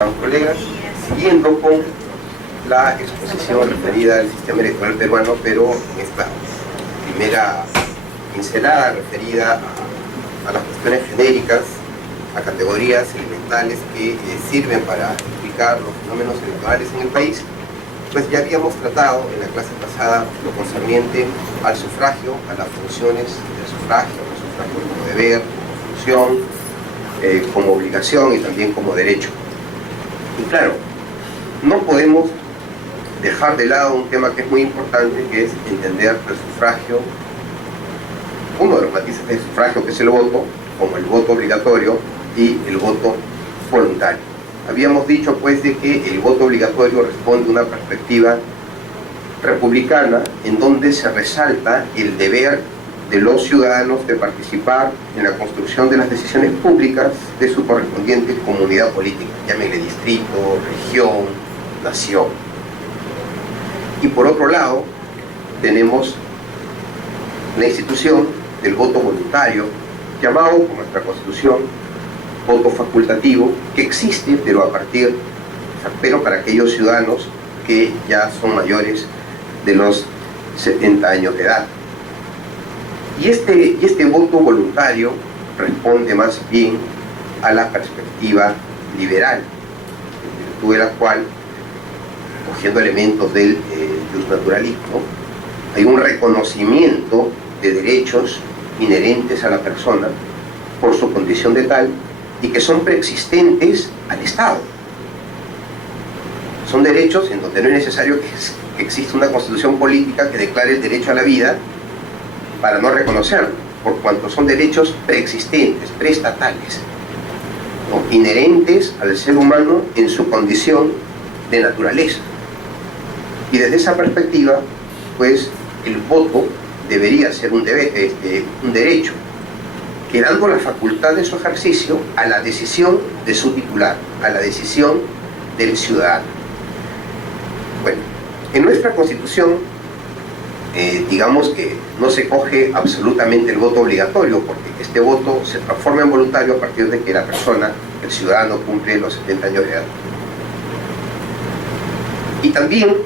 Colegas, siguiendo con la exposición referida al sistema electoral peruano, pero en esta primera pincelada referida a las cuestiones genéricas, a categorías elementales que sirven para explicar los fenómenos electorales en el país, pues ya habíamos tratado en la clase pasada lo concerniente al sufragio, a las funciones del sufragio, el sufragio como deber, como función, como obligación y también como derecho. Y claro, no podemos dejar de lado un tema que es muy importante, que es entender el sufragio, uno de los matices del sufragio, que es el voto, como el voto obligatorio y el voto voluntario. Habíamos dicho pues de que el voto obligatorio responde a una perspectiva republicana en donde se resalta el deber de los ciudadanos de participar en la construcción de las decisiones públicas de su correspondiente comunidad política, llámele distrito, región, nación. Y por otro lado, tenemos la institución del voto voluntario, llamado por nuestra Constitución voto facultativo, que existe, pero para aquellos ciudadanos que ya son mayores de los 70 años de edad. Y este voto voluntario responde más bien a la perspectiva liberal, en virtud de la cual, cogiendo elementos del justnaturalismo, hay un reconocimiento de derechos inherentes a la persona por su condición de tal y que son preexistentes al Estado. Son derechos en donde no es necesario que exista una constitución política que declare el derecho a la vida para no reconocerlo, por cuanto son derechos preexistentes, preestatales, ¿no? Inherentes al ser humano en su condición de naturaleza. Y desde esa perspectiva, pues, el voto debería ser un derecho, quedando la facultad de su ejercicio a la decisión de su titular, a la decisión del ciudadano. Bueno, en nuestra Constitución, digamos que no se coge absolutamente el voto obligatorio, porque este voto se transforma en voluntario a partir de que la persona, el ciudadano, cumple los 70 años de edad. Y también,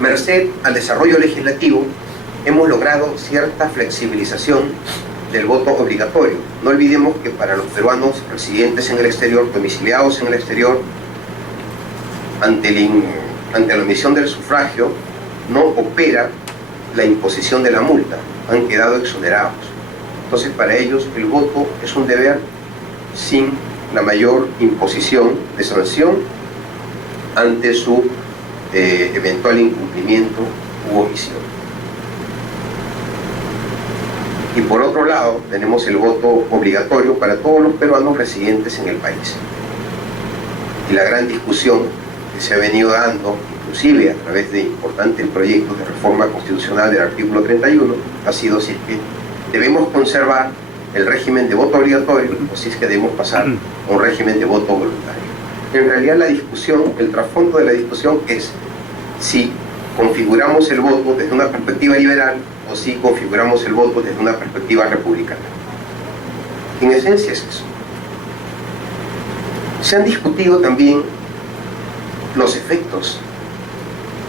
merced al desarrollo legislativo, hemos logrado cierta flexibilización del voto obligatorio. No olvidemos que para los peruanos residentes en el exterior, domiciliados en el exterior, ante la omisión del sufragio, no opera la imposición de la multa, han quedado exonerados. Entonces para ellos el voto es un deber sin la mayor imposición de sanción ante su eventual incumplimiento u omisión. Y por otro lado tenemos el voto obligatorio para todos los peruanos residentes en el país. Y la gran discusión que se ha venido dando, inclusive a través de importantes proyectos de reforma constitucional del artículo 31, ha sido si es que debemos conservar el régimen de voto obligatorio o si es que debemos pasar a un régimen de voto voluntario. En realidad la discusión, el trasfondo de la discusión es si configuramos el voto desde una perspectiva liberal o si configuramos el voto desde una perspectiva republicana. En esencia es eso. Se han discutido también los efectos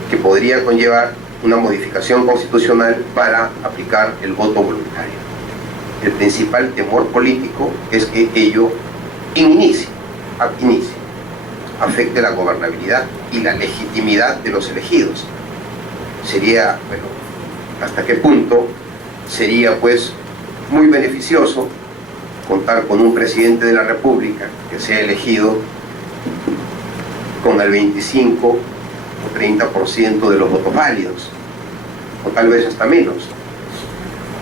que podría conllevar una modificación constitucional para aplicar el voto voluntario. El principal temor político es que ello ab inicio, afecte la gobernabilidad y la legitimidad de los elegidos. Sería, bueno, hasta qué punto sería pues muy beneficioso contar con un presidente de la República que sea elegido con el 25 o 30% de los votos válidos, o tal vez hasta menos.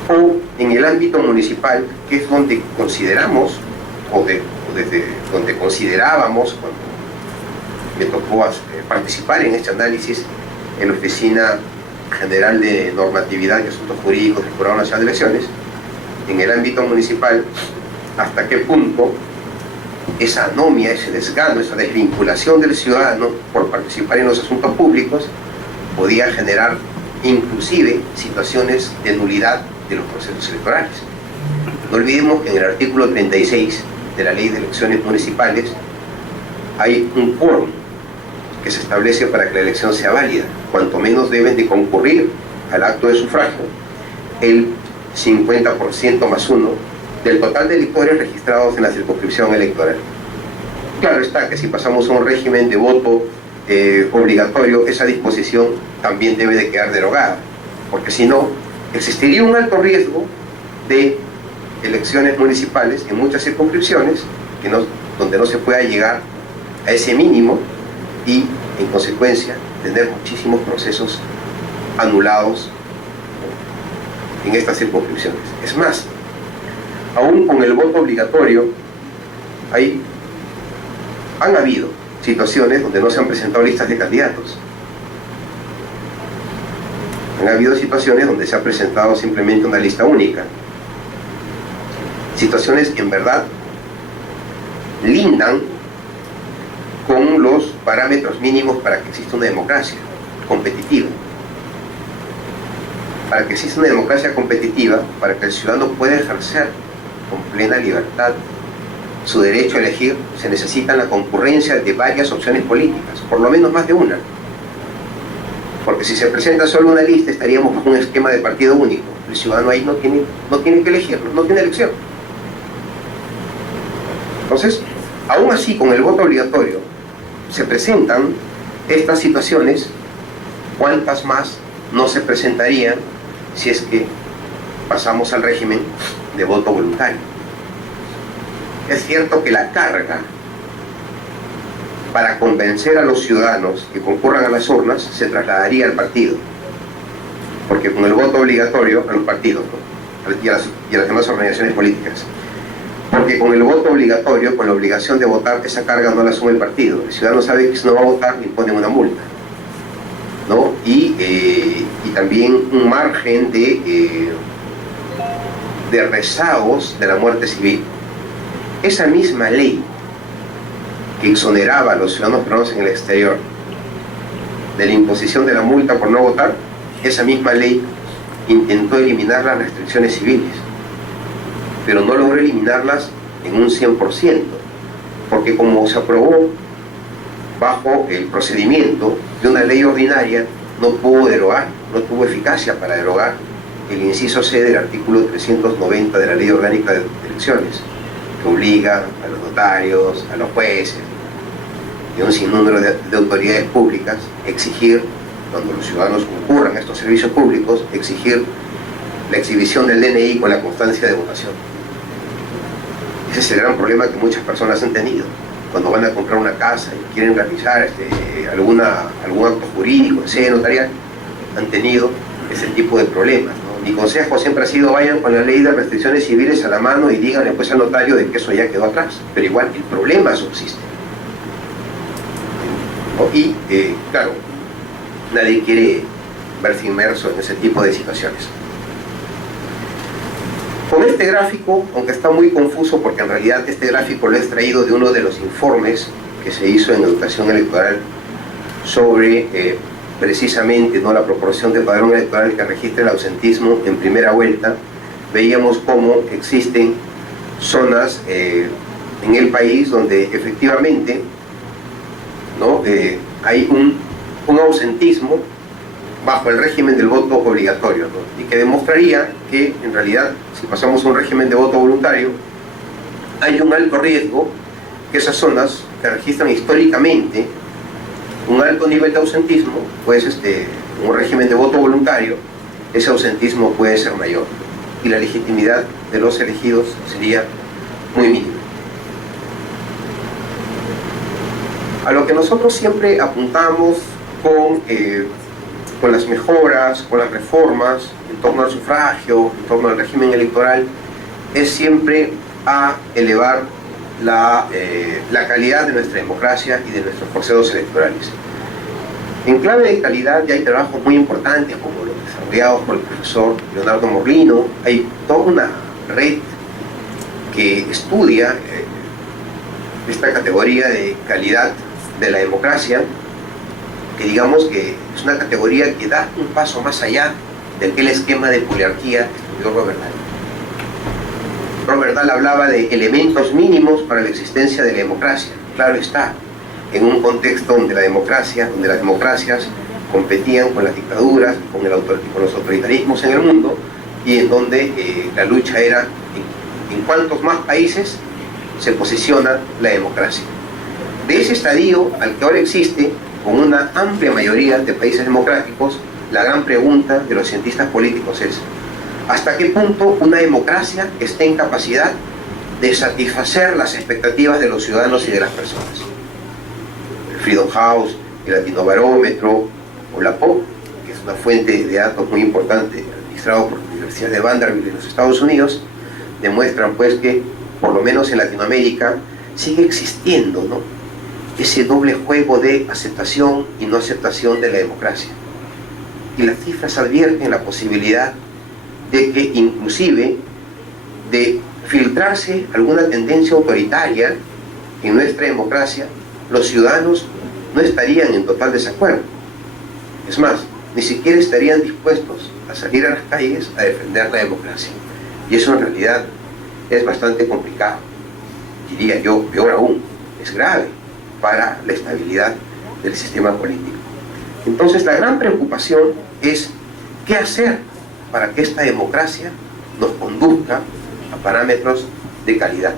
O en el ámbito municipal, que es donde consideramos, desde donde considerábamos, cuando me tocó participar en este análisis en la Oficina General de Normatividad y Asuntos Jurídicos del Jurado Nacional de Elecciones, en el ámbito municipal, hasta qué punto esa anomia, ese desgano, esa desvinculación del ciudadano por participar en los asuntos públicos podía generar inclusive situaciones de nulidad de los procesos electorales. No olvidemos que en el artículo 36 de la Ley de Elecciones Municipales hay un quórum que se establece para que la elección sea válida. Cuanto menos deben de concurrir al acto de sufragio el 50% más uno del total de electores registrados en la circunscripción electoral. Claro está que si pasamos a un régimen de voto obligatorio, esa disposición también debe de quedar derogada, porque si no, existiría un alto riesgo de elecciones municipales en muchas circunscripciones donde no se pueda llegar a ese mínimo y, en consecuencia, tener muchísimos procesos anulados en estas circunscripciones. Es más, aún con el voto obligatorio, han habido situaciones donde no se han presentado listas de candidatos. Han habido situaciones donde se ha presentado simplemente una lista única. Situaciones que en verdad lindan con los parámetros mínimos para que exista una democracia competitiva. Para que exista una democracia competitiva, para que el ciudadano pueda ejercer con plena libertad su derecho a elegir, se necesita la concurrencia de varias opciones políticas, por lo menos más de una. Porque si se presenta solo una lista, estaríamos bajo un esquema de partido único. El ciudadano ahí no tiene que elegir, no tiene elección. Entonces, aún así, con el voto obligatorio, se presentan estas situaciones. ¿Cuántas más no se presentarían si es que pasamos al régimen de voto voluntario? Es cierto que la carga para convencer a los ciudadanos que concurran a las urnas se trasladaría al partido, porque con el voto obligatorio a los partidos, ¿no? y a las demás organizaciones políticas, porque con el voto obligatorio, con la obligación de votar, esa carga no la asume el partido. El ciudadano sabe que si no va a votar le imponen una multa, ¿no? Y también un margen de rezagos de la muerte civil. Esa misma ley que exoneraba a los ciudadanos peruanos en el exterior de la imposición de la multa por no votar, esa misma ley intentó eliminar las restricciones civiles, pero no logró eliminarlas en un 100%, porque como se aprobó bajo el procedimiento de una ley ordinaria, no pudo derogar, no tuvo eficacia para derogar el inciso C del artículo 390 de la Ley Orgánica de Elecciones, que obliga a los notarios, a los jueces y a un sinnúmero de autoridades públicas exigir, cuando los ciudadanos concurran a estos servicios públicos, exigir la exhibición del DNI con la constancia de votación. Ese es el gran problema que muchas personas han tenido cuando van a comprar una casa y quieren realizar algún acto jurídico, en sede notarial. Han tenido ese tipo de problemas, ¿no? Mi consejo siempre ha sido: vayan con la ley de restricciones civiles a la mano y díganle pues al notario de que eso ya quedó atrás, pero igual el problema subsiste, ¿no? Y claro, nadie quiere verse inmerso en ese tipo de situaciones. Con este gráfico, aunque está muy confuso, porque en realidad este gráfico lo he extraído de uno de los informes que se hizo en educación electoral sobre precisamente, ¿no?, la proporción del padrón electoral que registra el ausentismo en primera vuelta, veíamos cómo existen zonas en el país donde efectivamente, ¿no?, hay un ausentismo bajo el régimen del voto obligatorio, ¿no?, y que demostraría que en realidad, si pasamos a un régimen de voto voluntario, hay un alto riesgo que esas zonas que registran históricamente un alto nivel de ausentismo, pues en un régimen de voto voluntario, ese ausentismo puede ser mayor y la legitimidad de los elegidos sería muy mínima. A lo que nosotros siempre apuntamos con las mejoras, con las reformas en torno al sufragio, en torno al régimen electoral, es siempre a elevar la calidad de nuestra democracia y de nuestros procesos electorales. En clave de calidad ya hay trabajos muy importantes como los desarrollados por el profesor Leonardo Morlino. Hay toda una red que estudia esta categoría de calidad de la democracia, que digamos que es una categoría que da un paso más allá de aquel esquema de poliarquía que estudió Robert Dahl. Robert Dahl hablaba de elementos mínimos para la existencia de la democracia. Claro está, en un contexto donde las democracias competían con las dictaduras, con los autoritarismos en el mundo, y en donde la lucha era en cuántos más países se posiciona la democracia. De ese estadio al que ahora existe, con una amplia mayoría de países democráticos, la gran pregunta de los cientistas políticos es: ¿hasta qué punto una democracia está en capacidad de satisfacer las expectativas de los ciudadanos y de las personas? El Freedom House, el Latinobarómetro o la POP, que es una fuente de datos muy importante administrado por la Universidad de Vanderbilt en los Estados Unidos, demuestran pues que, por lo menos en Latinoamérica, sigue existiendo, ¿no?, ese doble juego de aceptación y no aceptación de la democracia. Y las cifras advierten la posibilidad de que inclusive de filtrarse alguna tendencia autoritaria en nuestra democracia, los ciudadanos no estarían en total desacuerdo. Es más, ni siquiera estarían dispuestos a salir a las calles a defender la democracia. Y eso en realidad es bastante complicado. Diría yo, peor aún, es grave para la estabilidad del sistema político. Entonces la gran preocupación es qué hacer para que esta democracia nos conduzca a parámetros de calidad.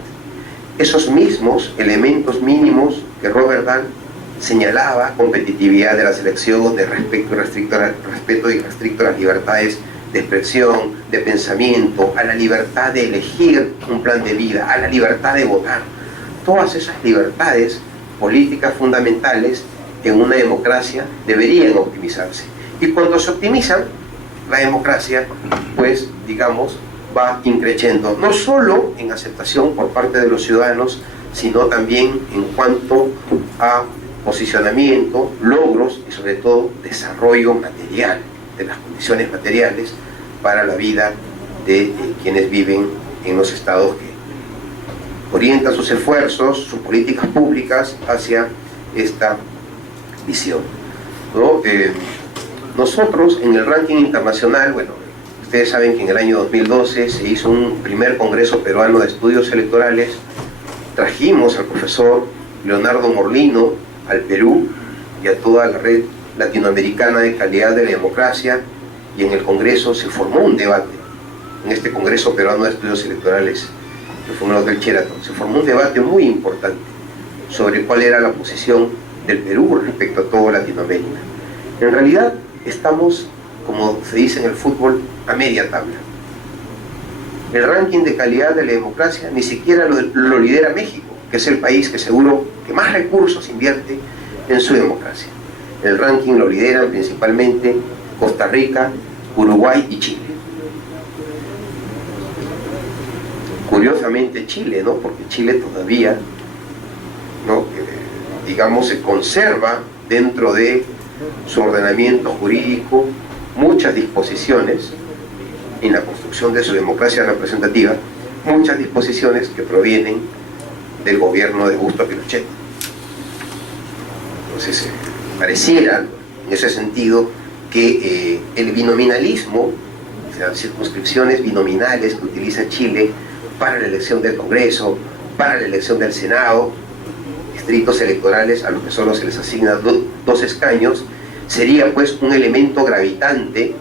Esos mismos elementos mínimos que Robert Dahl señalaba: competitividad de la selección, de respeto y restricto a las libertades de expresión, de pensamiento, a la libertad de elegir un plan de vida, a la libertad de votar. Todas esas libertades políticas fundamentales en una democracia deberían optimizarse. Y cuando se optimizan, la democracia, pues, digamos, va increciendo, no solo en aceptación por parte de los ciudadanos, sino también en cuanto a posicionamiento, logros y sobre todo desarrollo material, de las condiciones materiales para la vida de quienes viven en los estados que orientan sus esfuerzos, sus políticas públicas hacia esta visión, ¿no? Nosotros en el ranking internacional, bueno, ustedes saben que en el año 2012 se hizo un primer Congreso Peruano de Estudios Electorales. Trajimos al profesor Leonardo Morlino al Perú y a toda la red latinoamericana de calidad de la democracia, y en el Congreso se formó un debate. En este Congreso Peruano de Estudios Electorales, que fue en el Hotel Sheraton, se formó un debate muy importante sobre cuál era la posición del Perú respecto a toda Latinoamérica. En realidad estamos, como se dice en el fútbol, a media tabla. El ranking de calidad de la democracia ni siquiera lo lidera México, que es el país que seguro que más recursos invierte en su democracia. El ranking lo lideran principalmente Costa Rica, Uruguay y Chile. Curiosamente Chile, ¿no?, porque Chile todavía, ¿no?, digamos, se conserva dentro de su ordenamiento jurídico muchas disposiciones en la construcción de su democracia representativa, muchas disposiciones que provienen del gobierno de Augusto Pinochet. Entonces, pareciera, en ese sentido, que el binominalismo, o sea, circunscripciones binominales que utiliza Chile para la elección del Congreso, para la elección del Senado, distritos electorales a los que solo se les asigna dos escaños, sería pues un elemento gravitante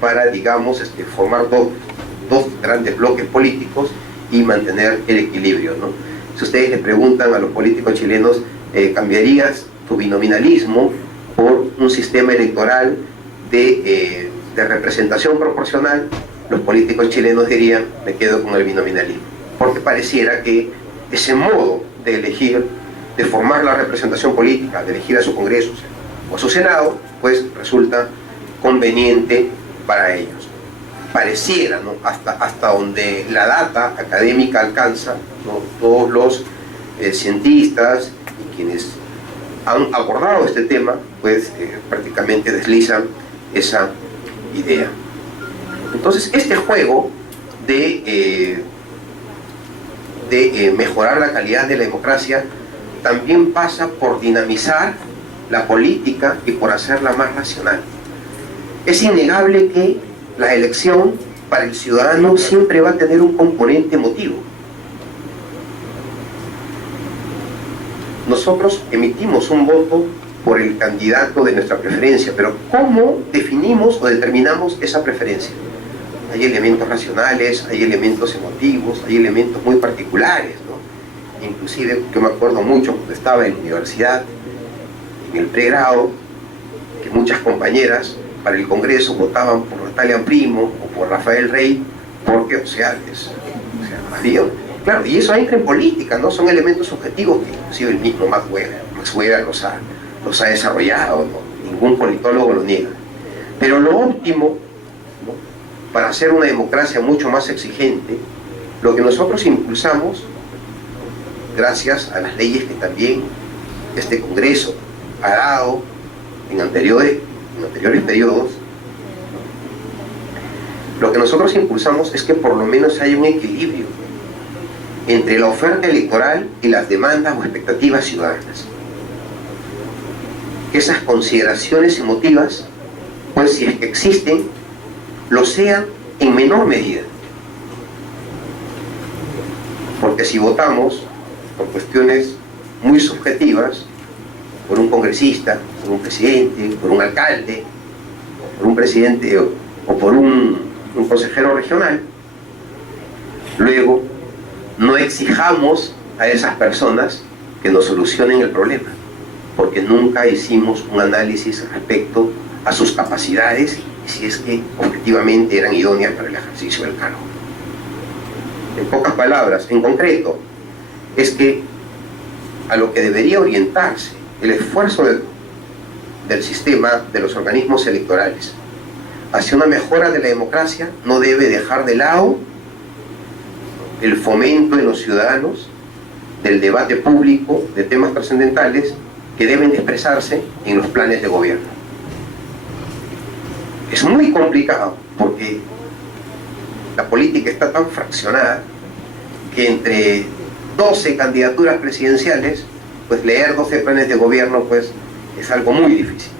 para, digamos, formar dos grandes bloques políticos y mantener el equilibrio, ¿no? Si ustedes le preguntan a los políticos chilenos, ¿cambiarías tu binominalismo por un sistema electoral de representación proporcional? Los políticos chilenos dirían: me quedo con el binominalismo, porque pareciera que ese modo de elegir, de formar la representación política, de elegir a su Congreso o a su Senado, pues resulta conveniente para ellos. Pareciera, ¿no?, hasta donde la data académica alcanza, ¿no?, todos los cientistas y quienes han abordado este tema, pues prácticamente deslizan esa idea. Entonces, este juego de mejorar la calidad de la democracia también pasa por dinamizar la política y por hacerla más racional. Es innegable que la elección para el ciudadano siempre va a tener un componente emotivo. nosotros emitimos un voto por el candidato de nuestra preferencia, pero ¿cómo definimos o determinamos esa preferencia? Hay elementos racionales, hay elementos emotivos, hay elementos muy particulares, ¿no? Inclusive, yo me acuerdo mucho cuando estaba en la universidad, en el pregrado, que muchas compañeras para el Congreso votaban por Natalia Primo o por Rafael Rey, porque, había, claro, y eso entra en política, ¿no? Son elementos subjetivos que inclusive el mismo Max Weber los ha desarrollado, ¿no? Ningún politólogo lo niega. Pero lo óptimo, ¿no?, para hacer una democracia mucho más exigente, lo que nosotros impulsamos, gracias a las leyes que también este Congreso ha dado en anteriores periodos, lo que nosotros impulsamos es que por lo menos haya un equilibrio entre la oferta electoral y las demandas o expectativas ciudadanas. Que esas consideraciones emotivas, pues si es que existen, lo sean en menor medida. Porque si votamos por cuestiones muy subjetivas, por un congresista, por un presidente, por un alcalde, por un presidente o por un consejero regional, luego no exijamos a esas personas que nos solucionen el problema, porque nunca hicimos un análisis respecto a sus capacidades y si es que objetivamente eran idóneas para el ejercicio del cargo. En pocas palabras, en concreto, es que a lo que debería orientarse el esfuerzo del sistema, de los organismos electorales, hacia una mejora de la democracia, no debe dejar de lado el fomento en los ciudadanos del debate público de temas trascendentales que deben de expresarse en los planes de gobierno. Es muy complicado porque la política está tan fraccionada que entre 12 candidaturas presidenciales, pues leer 12 planes de gobierno pues es algo muy difícil,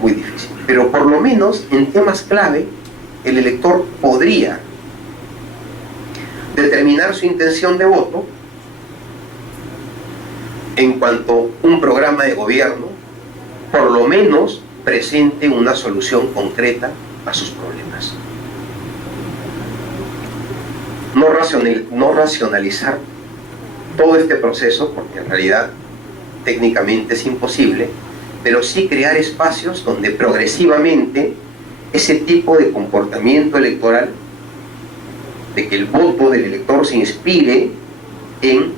muy difícil. Pero por lo menos en temas clave el elector podría determinar su intención de voto en cuanto un programa de gobierno por lo menos presente una solución concreta a sus problemas. No racionalizar todo este proceso, porque en realidad técnicamente es imposible, pero sí crear espacios donde progresivamente ese tipo de comportamiento electoral, de que el voto del elector se inspire en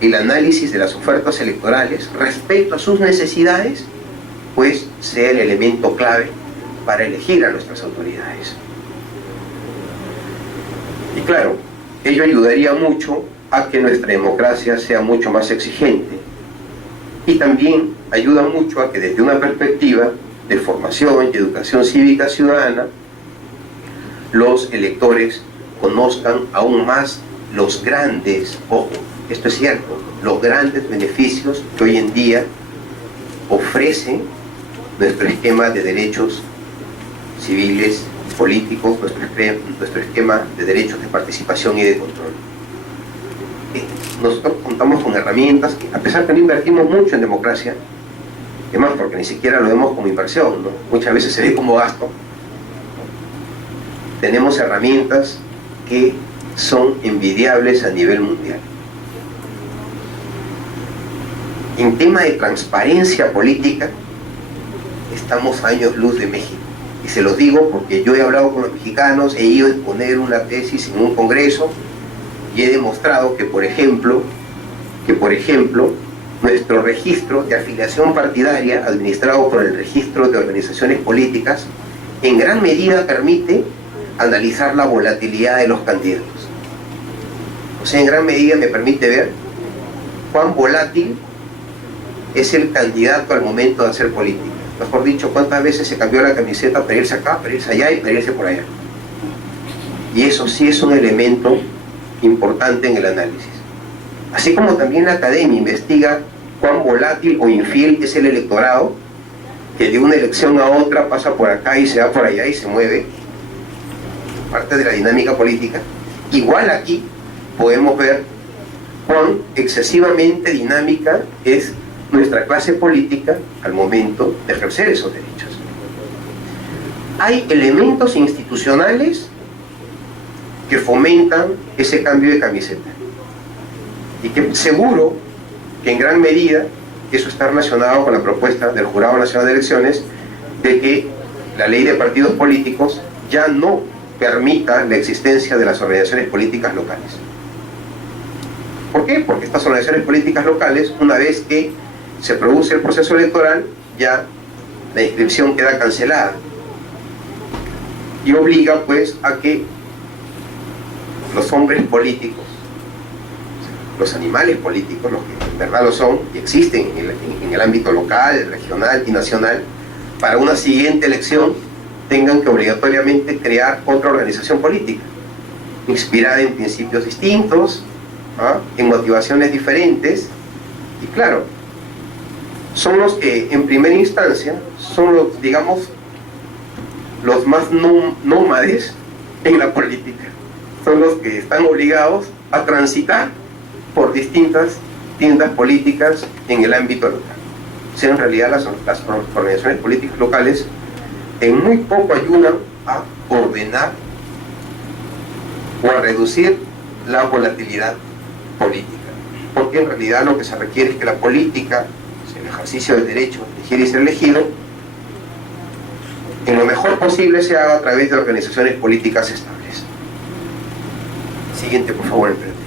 el análisis de las ofertas electorales respecto a sus necesidades, pues sea el elemento clave para elegir a nuestras autoridades. Y claro, ello ayudaría mucho a que nuestra democracia sea mucho más exigente y también ayuda mucho a que desde una perspectiva de formación y educación cívica ciudadana los electores conozcan aún más los grandes, ojo, esto es cierto, los grandes beneficios que hoy en día ofrece nuestro esquema de derechos civiles, políticos, nuestro esquema de derechos de participación y de control. Nosotros contamos con herramientas que, a pesar que no invertimos mucho en democracia, además porque ni siquiera lo vemos como inversión, ¿no? Muchas veces se ve como gasto, tenemos herramientas que son envidiables a nivel mundial. En tema de transparencia política, estamos a años luz de México. Y se los digo porque yo he hablado con los mexicanos, he ido a exponer una tesis en un congreso y he demostrado que, por ejemplo, nuestro registro de afiliación partidaria, administrado por el registro de organizaciones políticas, en gran medida permite analizar la volatilidad de los candidatos. O sea, en gran medida me permite ver cuán volátil es el candidato al momento de hacer política. Mejor dicho, cuántas veces se cambió la camiseta para irse acá, para irse allá y para irse por allá. Y eso sí es un elemento importante en el análisis. Así como también la academia investiga cuán volátil o infiel es el electorado, que de una elección a otra pasa por acá y se va por allá y se mueve, parte de la dinámica política. Igual aquí podemos ver cuán excesivamente dinámica es nuestra clase política al momento de ejercer esos derechos. Hay elementos institucionales que fomentan ese cambio de camiseta, y que seguro que en gran medida eso está relacionado con la propuesta del Jurado Nacional de Elecciones de que la ley de partidos políticos ya no permita la existencia de las organizaciones políticas locales. ¿Por qué? Porque estas organizaciones políticas locales, una vez que se produce el proceso electoral, ya la inscripción queda cancelada y obliga pues a que los hombres políticos, los animales políticos, los que en verdad lo son y existen en el ámbito local, regional y nacional, para una siguiente elección tengan que obligatoriamente crear otra organización política, inspirada en principios distintos, en motivaciones diferentes, y claro, son los que en primera instancia son los, digamos, los más nómades en la política, son los que están obligados a transitar por distintas tiendas políticas en el ámbito local. O sea, en realidad las organizaciones políticas locales en muy poco ayudan a ordenar o a reducir la volatilidad política, porque en realidad lo que se requiere es que la política, el ejercicio del derecho a elegir y ser elegido, en lo mejor posible se haga a través de organizaciones políticas estables. Siguiente, por favor, emprendedor.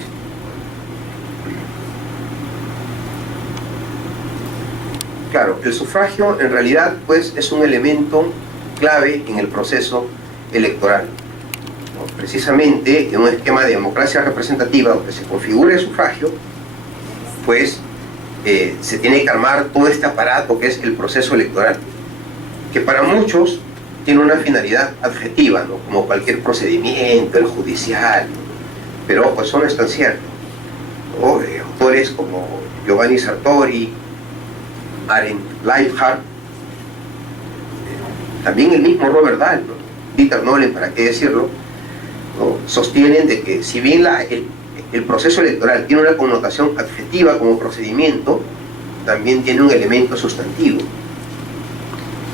Claro, el sufragio en realidad pues es un elemento clave en el proceso electoral, ¿no? Precisamente en un esquema de democracia representativa donde se configura el sufragio, pues se tiene que armar todo este aparato que es el proceso electoral, que para muchos tiene una finalidad adjetiva, ¿no? Como cualquier procedimiento, el judicial, pero ojo, eso no es tan cierto, ¿no? Autores como Giovanni Sartori, Arendt Leibhardt, también el mismo Robert Dahl, ¿no? Dieter Nolen, para qué decirlo, ¿no? Sostienen de que si bien el proceso electoral tiene una connotación adjetiva como procedimiento, también tiene un elemento sustantivo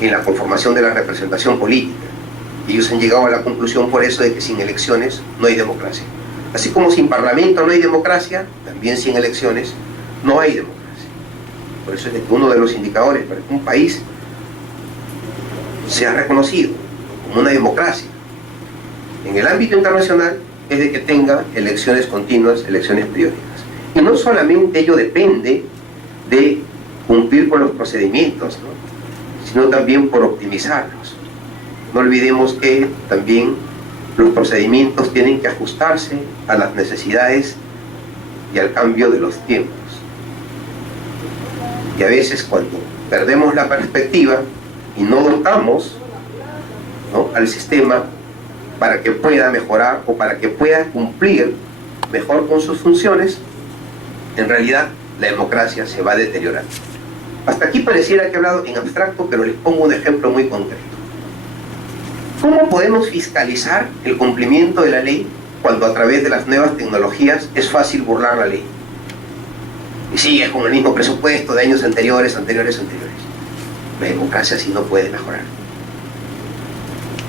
en la conformación de la representación política. Y ellos han llegado a la conclusión por eso de que sin elecciones no hay democracia. Así como sin parlamento no hay democracia, también sin elecciones no hay democracia. Por eso es que uno de los indicadores para que un país sea reconocido como una democracia en el ámbito internacional es de que tenga elecciones continuas, elecciones periódicas. Y no solamente ello depende de cumplir con los procedimientos, ¿no? Sino también por optimizarlos. No olvidemos que también los procedimientos tienen que ajustarse a las necesidades y al cambio de los tiempos. Y a veces cuando perdemos la perspectiva y no dotamos, ¿no?, al sistema para que pueda mejorar o para que pueda cumplir mejor con sus funciones, en realidad la democracia se va deteriorando. Hasta aquí pareciera que he hablado en abstracto, pero les pongo un ejemplo muy concreto. ¿Cómo podemos fiscalizar el cumplimiento de la ley cuando a través de las nuevas tecnologías es fácil burlar la ley? Y sigue con el mismo presupuesto de años anteriores. La democracia así no puede mejorar.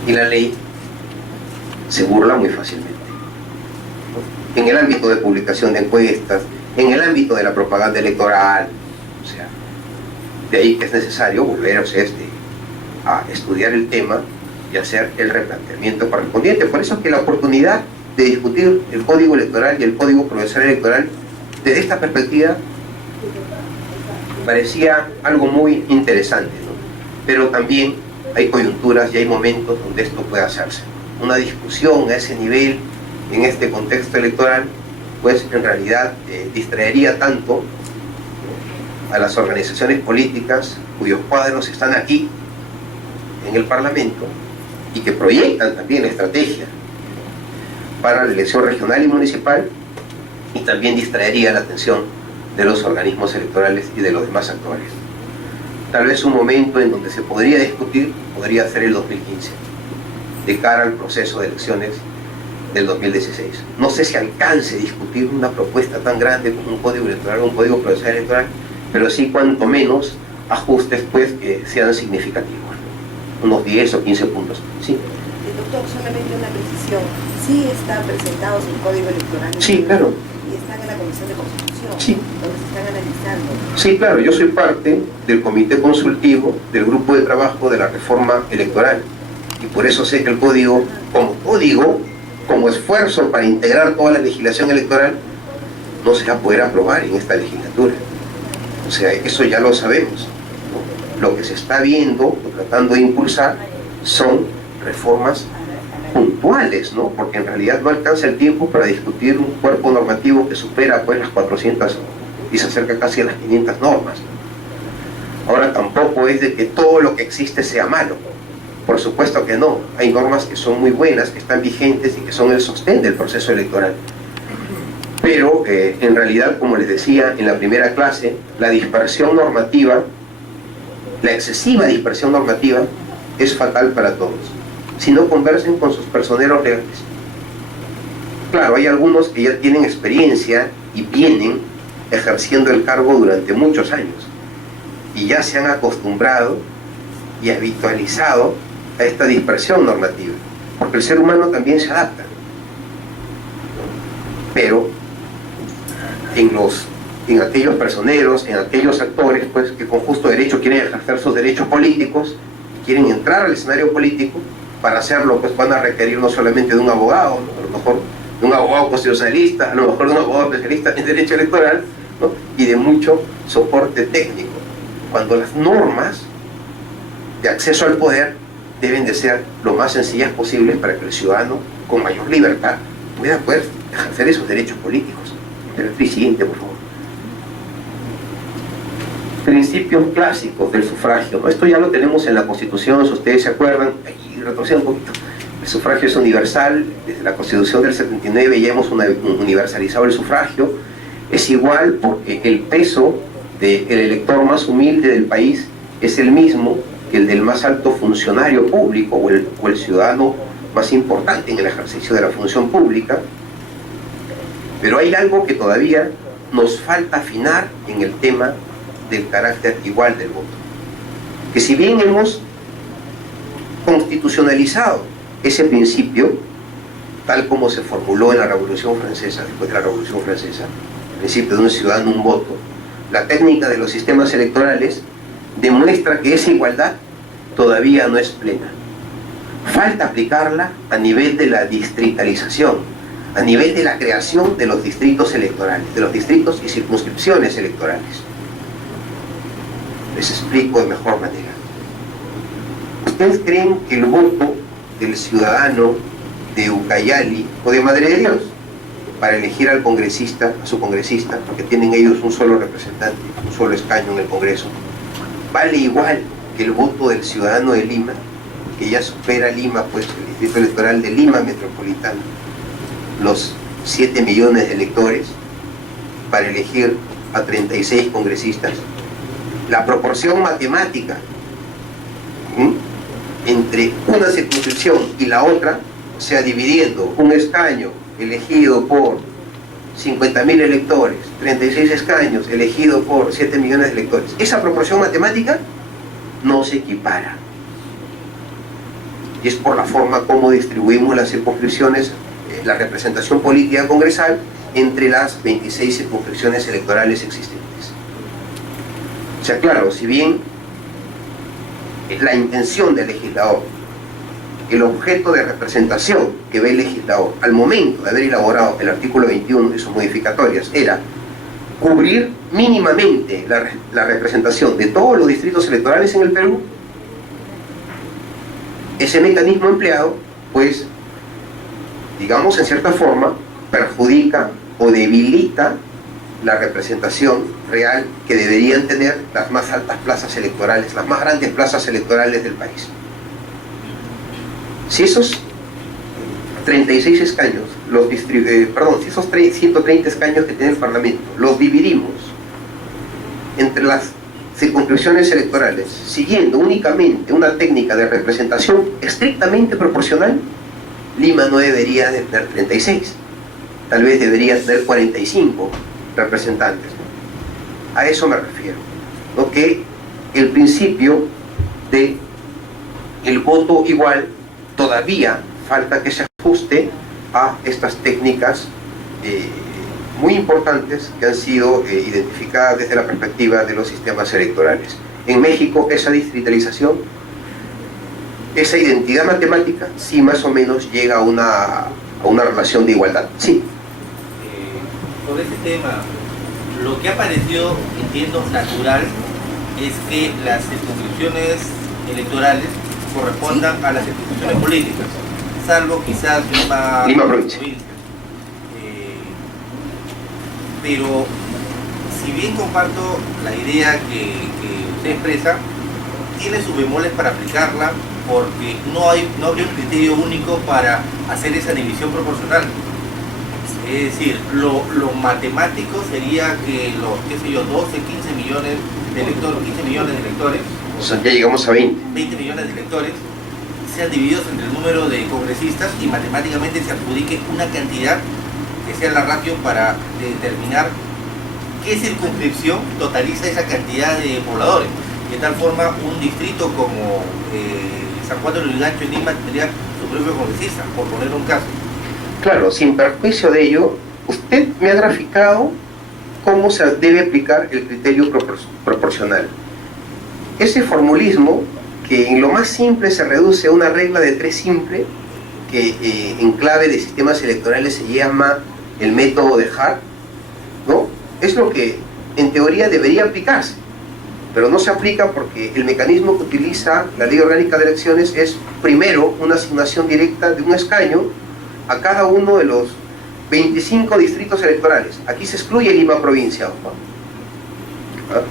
Y la ley se burla muy fácilmente, ¿no? En el ámbito de publicación de encuestas, en el ámbito de la propaganda electoral. O sea, de ahí que es necesario volver a estudiar el tema y hacer el replanteamiento correspondiente. Por eso es que la oportunidad de discutir el Código Electoral y el Código Procesal Electoral desde esta perspectiva parecía algo muy interesante, ¿no? Pero también hay coyunturas y hay momentos donde esto puede hacerse. Una discusión a ese nivel, en este contexto electoral, pues en realidad distraería tanto a las organizaciones políticas cuyos cuadros están aquí en el Parlamento y que proyectan también la estrategia para la elección regional y municipal, y también distraería la atención de los organismos electorales y de los demás actores. Tal vez un momento en donde se podría discutir podría ser el 2015, de cara al proceso de elecciones del 2016. No sé si alcance a discutir una propuesta tan grande como un código electoral o un código procesal electoral pero sí cuanto menos ajustes pues que sean significativos, unos 10 o 15 puntos. Sí. Doctor, solamente una precisión. Sí está presentado su código electoral. Sí, claro. Y están en la Comisión de Constitución. Sí. Donde se están analizando. Sí, claro, yo soy parte del comité consultivo del grupo de trabajo de la reforma electoral. Y por eso sé que el código, como esfuerzo para integrar toda la legislación electoral, no se va a poder aprobar en esta legislatura. O sea, eso ya lo sabemos, ¿no? Lo que se está viendo, o tratando de impulsar, son reformas puntuales, ¿no? Porque en realidad no alcanza el tiempo para discutir un cuerpo normativo que supera pues las 400 y se acerca casi a las 500 normas. Ahora tampoco es de que todo lo que existe sea malo. Por supuesto que no. Hay normas que son muy buenas, que están vigentes y que son el sostén del proceso electoral. Pero en realidad, como les decía en la primera clase, la dispersión normativa, la excesiva dispersión normativa, es fatal para todos. Si no conversen con sus personeros legales. Claro, hay algunos que ya tienen experiencia y vienen ejerciendo el cargo durante muchos años y ya se han acostumbrado y habitualizado a esta dispersión normativa, porque el ser humano también se adapta. Pero en aquellos personeros, en aquellos actores pues, que con justo derecho quieren ejercer sus derechos políticos, quieren entrar al escenario político, para hacerlo pues van a requerir no solamente de un abogado, ¿no? A lo mejor de un abogado constitucionalista, a lo mejor de un abogado especialista en derecho electoral, ¿no? Y de mucho soporte técnico, cuando las normas de acceso al poder deben de ser lo más sencillas posibles para que el ciudadano con mayor libertad pueda poder ejercer esos derechos políticos. El siguiente, por favor. Principios clásicos del sufragio, ¿no? Esto ya lo tenemos en la Constitución, si ustedes se acuerdan, aquí retrocedo un poquito. El sufragio es universal, desde la Constitución del 79 ya hemos universalizado el sufragio. Es igual porque el peso del elector más humilde del país es el mismo que el del más alto funcionario público o el ciudadano más importante en el ejercicio de la función pública. Pero hay algo que todavía nos falta afinar en el tema del carácter igual del voto. Que si bien hemos constitucionalizado ese principio, tal como se formuló en la Revolución Francesa, después de la Revolución Francesa, el principio de un ciudadano, un voto, la técnica de los sistemas electorales demuestra que esa igualdad todavía no es plena. Falta aplicarla a nivel de la distritalización, a nivel de la creación de los distritos electorales, de los distritos y circunscripciones electorales. Les explico de mejor manera. ¿Ustedes creen que el voto del ciudadano de Ucayali o de Madre de Dios para elegir al congresista, a su congresista, porque tienen ellos un solo representante, un solo escaño en el Congreso, vale igual que el voto del ciudadano de Lima, que ya supera Lima, pues el distrito electoral de Lima metropolitano, los 7 millones de electores, para elegir a 36 congresistas? La proporción matemática entre una circunscripción y la otra, o sea, dividiendo un escaño elegido por 50.000 electores, 36 escaños elegidos por 7 millones de electores, esa proporción matemática no se equipara. Y es por la forma como distribuimos las circunscripciones, la representación política congresal entre las 26 circunscripciones electorales existentes. O sea, claro, si bien es la intención del legislador, el objeto de representación que ve el legislador al momento de haber elaborado el artículo 21 y sus modificatorias era cubrir mínimamente la representación de todos los distritos electorales en el Perú, ese mecanismo empleado, pues, digamos en cierta forma, perjudica o debilita la representación real que deberían tener las más altas plazas electorales, las más grandes plazas electorales del país. Si esos 36 escaños, si esos 130 escaños que tiene el Parlamento, los dividimos entre las circunscripciones electorales, siguiendo únicamente una técnica de representación estrictamente proporcional, Lima no debería de tener 36, tal vez debería tener 45 representantes. A eso me refiero, ¿no? Que el principio de el voto igual todavía falta que se ajuste a estas técnicas muy importantes que han sido identificadas desde la perspectiva de los sistemas electorales. En México esa distritalización, esa identidad matemática, sí más o menos llega a una relación de igualdad. Sí. Sobre este tema, lo que ha parecido, entiendo, natural es que las circunscripciones electorales correspondan a las circunscripciones políticas, salvo quizás Lima provincia. Pero si bien comparto la idea que usted expresa, tiene sus bemoles para aplicarla, porque no habría un criterio único para hacer esa división proporcional. Es decir, lo matemático sería que los, 12, 15 millones de electores, 15 millones de electores, o sea, ya llegamos a 20 millones de electores, sean divididos entre el número de congresistas y matemáticamente se adjudique una cantidad que sea la ratio para determinar qué circunscripción totaliza esa cantidad de pobladores. De tal forma, un distrito como San Juan de Lurigancho en Lima tendría su propio congresista, por poner un caso. Claro, sin perjuicio de ello, usted me ha graficado cómo se debe aplicar el criterio proporcional. Ese formulismo, que en lo más simple se reduce a una regla de 3 simple, que en clave de sistemas electorales se llama el método de Hart, ¿no? Es lo que en teoría debería aplicarse, pero no se aplica porque el mecanismo que utiliza la Ley Orgánica de Elecciones es primero una asignación directa de un escaño a cada uno de los 25 distritos electorales. Aquí se excluye Lima provincia, ¿ah?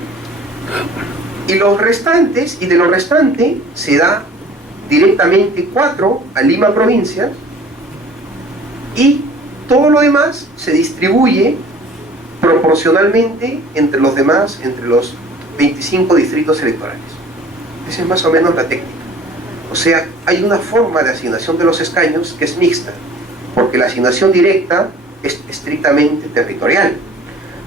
Y los restantes, y de lo restante se da directamente 4 a Lima provincia, y todo lo demás se distribuye proporcionalmente entre los demás, entre los 25 distritos electorales. Esa es más o menos la técnica. O sea, hay una forma de asignación de los escaños que es mixta, porque la asignación directa es estrictamente territorial.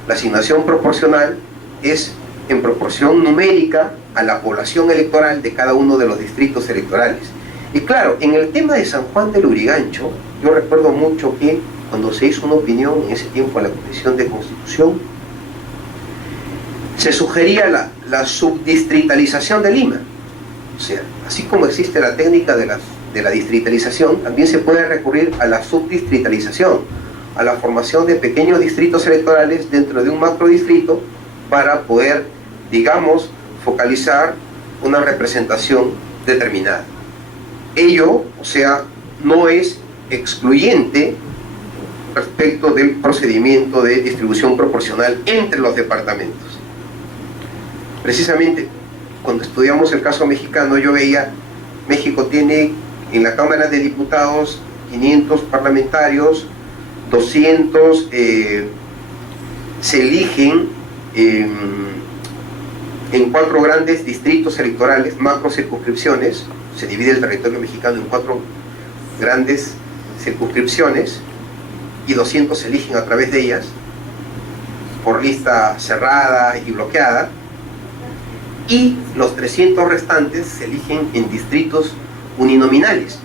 La asignación proporcional es en proporción numérica a la población electoral de cada uno de los distritos electorales. Y claro, en el tema de San Juan de Lurigancho, yo recuerdo mucho que cuando se hizo una opinión en ese tiempo a la Comisión de Constitución, se sugería la subdistritalización de Lima. O sea, así como existe la técnica de la distritalización, también se puede recurrir a la subdistritalización, a la formación de pequeños distritos electorales dentro de un macrodistrito para poder, digamos, focalizar una representación determinada. Ello, o sea, no es excluyente respecto del procedimiento de distribución proporcional entre los departamentos. Precisamente, cuando estudiamos el caso mexicano, yo veía, México tiene en la Cámara de Diputados 500 parlamentarios, 200 se eligen en 4 grandes distritos electorales, macro circunscripciones. Se divide el territorio mexicano en 4 grandes circunscripciones y 200 se eligen a través de ellas por lista cerrada y bloqueada, y los 300 restantes se eligen en distritos uninominales.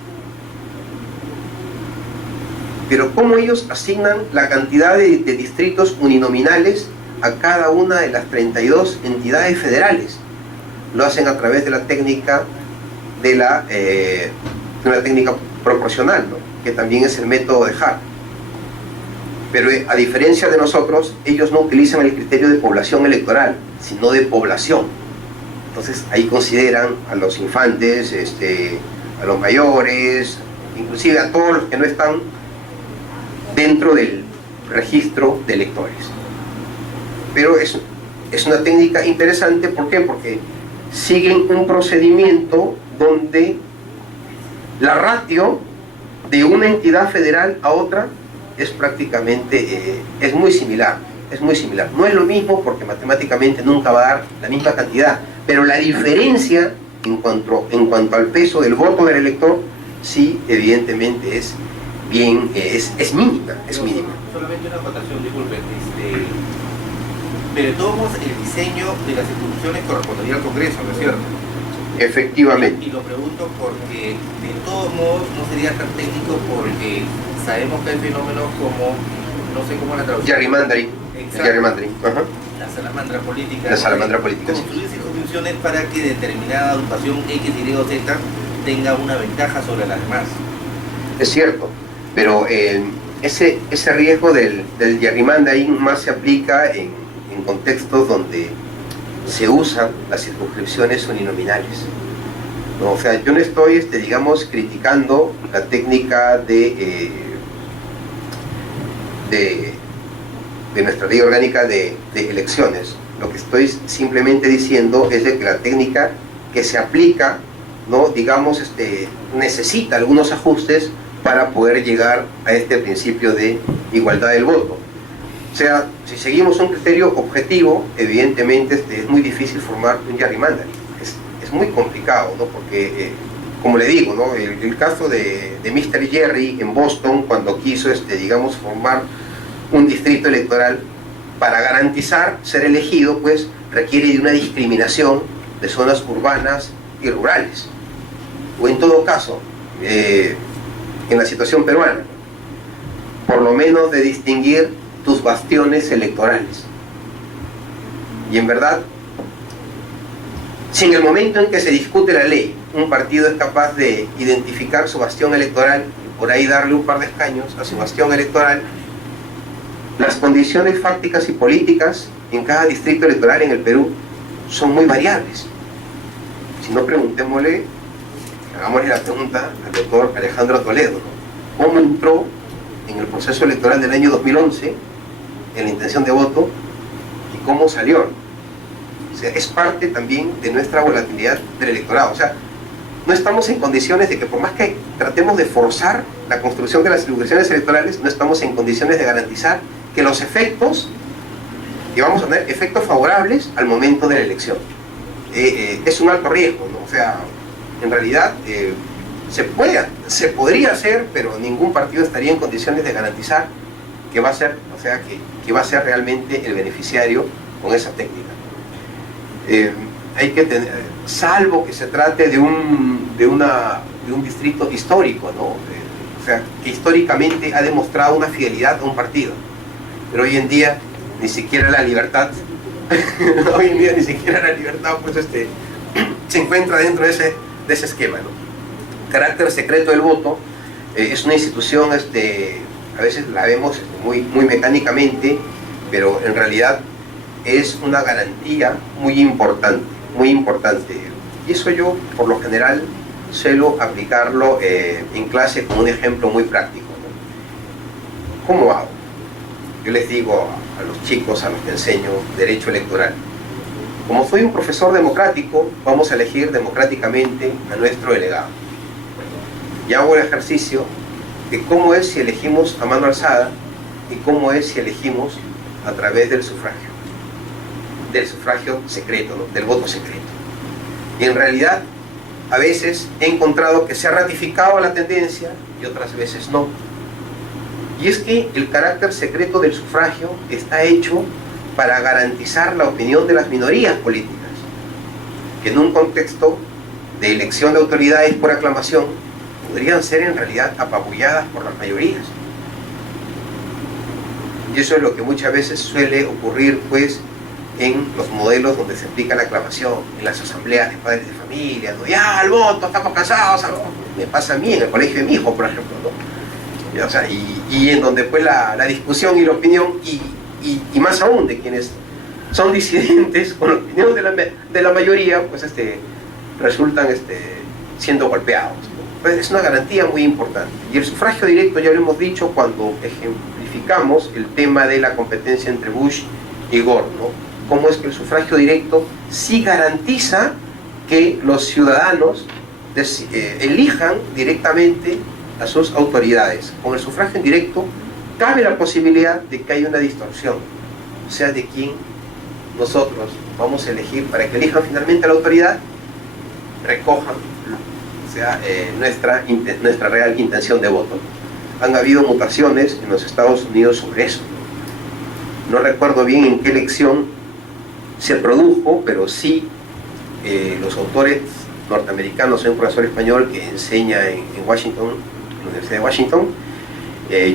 Pero ¿cómo ellos asignan la cantidad de distritos uninominales a cada una de las 32 entidades federales? Lo hacen a través de la técnica de una técnica proporcional, ¿no? Que también es el método de Hart. Pero a diferencia de nosotros, ellos no utilizan el criterio de población electoral, sino de población. Entonces ahí consideran a los infantes, a los mayores, inclusive a todos los que no están dentro del registro de electores. Pero es una técnica interesante. ¿Por qué? Porque siguen un procedimiento donde la ratio de una entidad federal a otra es prácticamente, es muy similar. No es lo mismo porque matemáticamente nunca va a dar la misma cantidad, pero la diferencia en cuanto al peso del voto del elector, sí, evidentemente es mínima, es mínima. Solamente una acotación, disculpen. Pero de todos modos, el diseño de las instituciones correspondería al Congreso, ¿no es cierto? Efectivamente. Y lo pregunto porque de todos modos no sería tan técnico, porque sabemos que hay fenómenos como, no sé cómo la traducción. Gerrymandering. Exacto. Gerrymandering. Ajá. La salamandra política. La salamandra política, sí. Construir circunscripciones para que determinada agrupación X, Y o Z tenga una ventaja sobre las demás. Es cierto, pero ese riesgo del gerrymandering más se aplica en contextos donde se usan las circunscripciones uninominales, ¿no? O sea, yo no estoy, digamos, criticando la técnica de nuestra ley orgánica de elecciones. Lo que estoy simplemente diciendo es de que la técnica que se aplica, ¿no? Digamos, necesita algunos ajustes para poder llegar a este principio de igualdad del voto. O sea, si seguimos un criterio objetivo, evidentemente es muy difícil formar un gerrymandering. Es muy complicado, ¿no? Porque, como le digo, ¿no? El caso de Mr. Jerry en Boston, cuando quiso, digamos, formar un distrito electoral, para garantizar ser elegido, pues requiere de una discriminación de zonas urbanas y rurales. O en todo caso, en la situación peruana, por lo menos de distinguir tus bastiones electorales. Y en verdad, si en el momento en que se discute la ley, un partido es capaz de identificar su bastión electoral y por ahí darle un par de escaños a su bastión electoral, las condiciones fácticas y políticas en cada distrito electoral en el Perú son muy variables. Si no, preguntémosle, hagámosle la pregunta al doctor Alejandro Toledo, ¿no? ¿Cómo entró en el proceso electoral del año 2011 en la intención de voto y cómo salió? O sea, es parte también de nuestra volatilidad del electorado. O sea, no estamos en condiciones de que, por más que tratemos de forzar la construcción de las circunscripciones electorales, no estamos en condiciones de garantizar que los efectos, que vamos a tener efectos favorables al momento de la elección. Es un alto riesgo, ¿no? O sea, en realidad se podría hacer, pero ningún partido estaría en condiciones de garantizar que va a ser, o sea, que va a ser realmente el beneficiario con esa técnica. Hay que tener, salvo que se trate de un distrito histórico, ¿no? O sea, que históricamente ha demostrado una fidelidad a un partido, pero hoy en día ni siquiera la libertad pues se encuentra dentro de ese esquema, ¿no? Carácter secreto del voto es una institución, a veces la vemos muy mecánicamente, pero en realidad es una garantía muy importante, y eso yo por lo general suelo aplicarlo en clase con un ejemplo muy práctico, ¿no? ¿Cómo hago? Yo les digo a los chicos a los que enseño derecho electoral: como soy un profesor democrático, vamos a elegir democráticamente a nuestro delegado. Y hago el ejercicio de cómo es si elegimos a mano alzada y cómo es si elegimos a través del sufragio secreto, ¿no? Del voto secreto. Y en realidad, a veces he encontrado que se ha ratificado la tendencia y otras veces no. Y es que el carácter secreto del sufragio está hecho para garantizar la opinión de las minorías políticas, que en un contexto de elección de autoridades por aclamación podrían ser en realidad apabulladas por las mayorías. Y eso es lo que muchas veces suele ocurrir, pues, en los modelos donde se aplica la aclamación, en las asambleas de padres de familia, ¿no? Ya, al voto, estamos cansados, ¿no? Me pasa a mí en el colegio de mi hijo, por ejemplo, ¿no? O sea, y en donde pues la discusión y la opinión, y más aún de quienes son disidentes con la opinión de la mayoría, pues resultan siendo golpeados, ¿no? Pues es una garantía muy importante. Y el sufragio directo, ya lo hemos dicho cuando ejemplificamos el tema de la competencia entre Bush y Gore, ¿no? Cómo es que el sufragio directo sí garantiza que los ciudadanos elijan directamente a sus autoridades. Con el sufragio indirecto cabe la posibilidad de que haya una distorsión, o sea, de quién nosotros vamos a elegir para que elijan finalmente a la autoridad, recojan, o sea, nuestra real intención de voto. Han habido mutaciones en los Estados Unidos sobre eso. No recuerdo bien en qué elección se produjo, pero sí los autores norteamericanos, hay un profesor español que enseña en Washington, en la Universidad de Washington,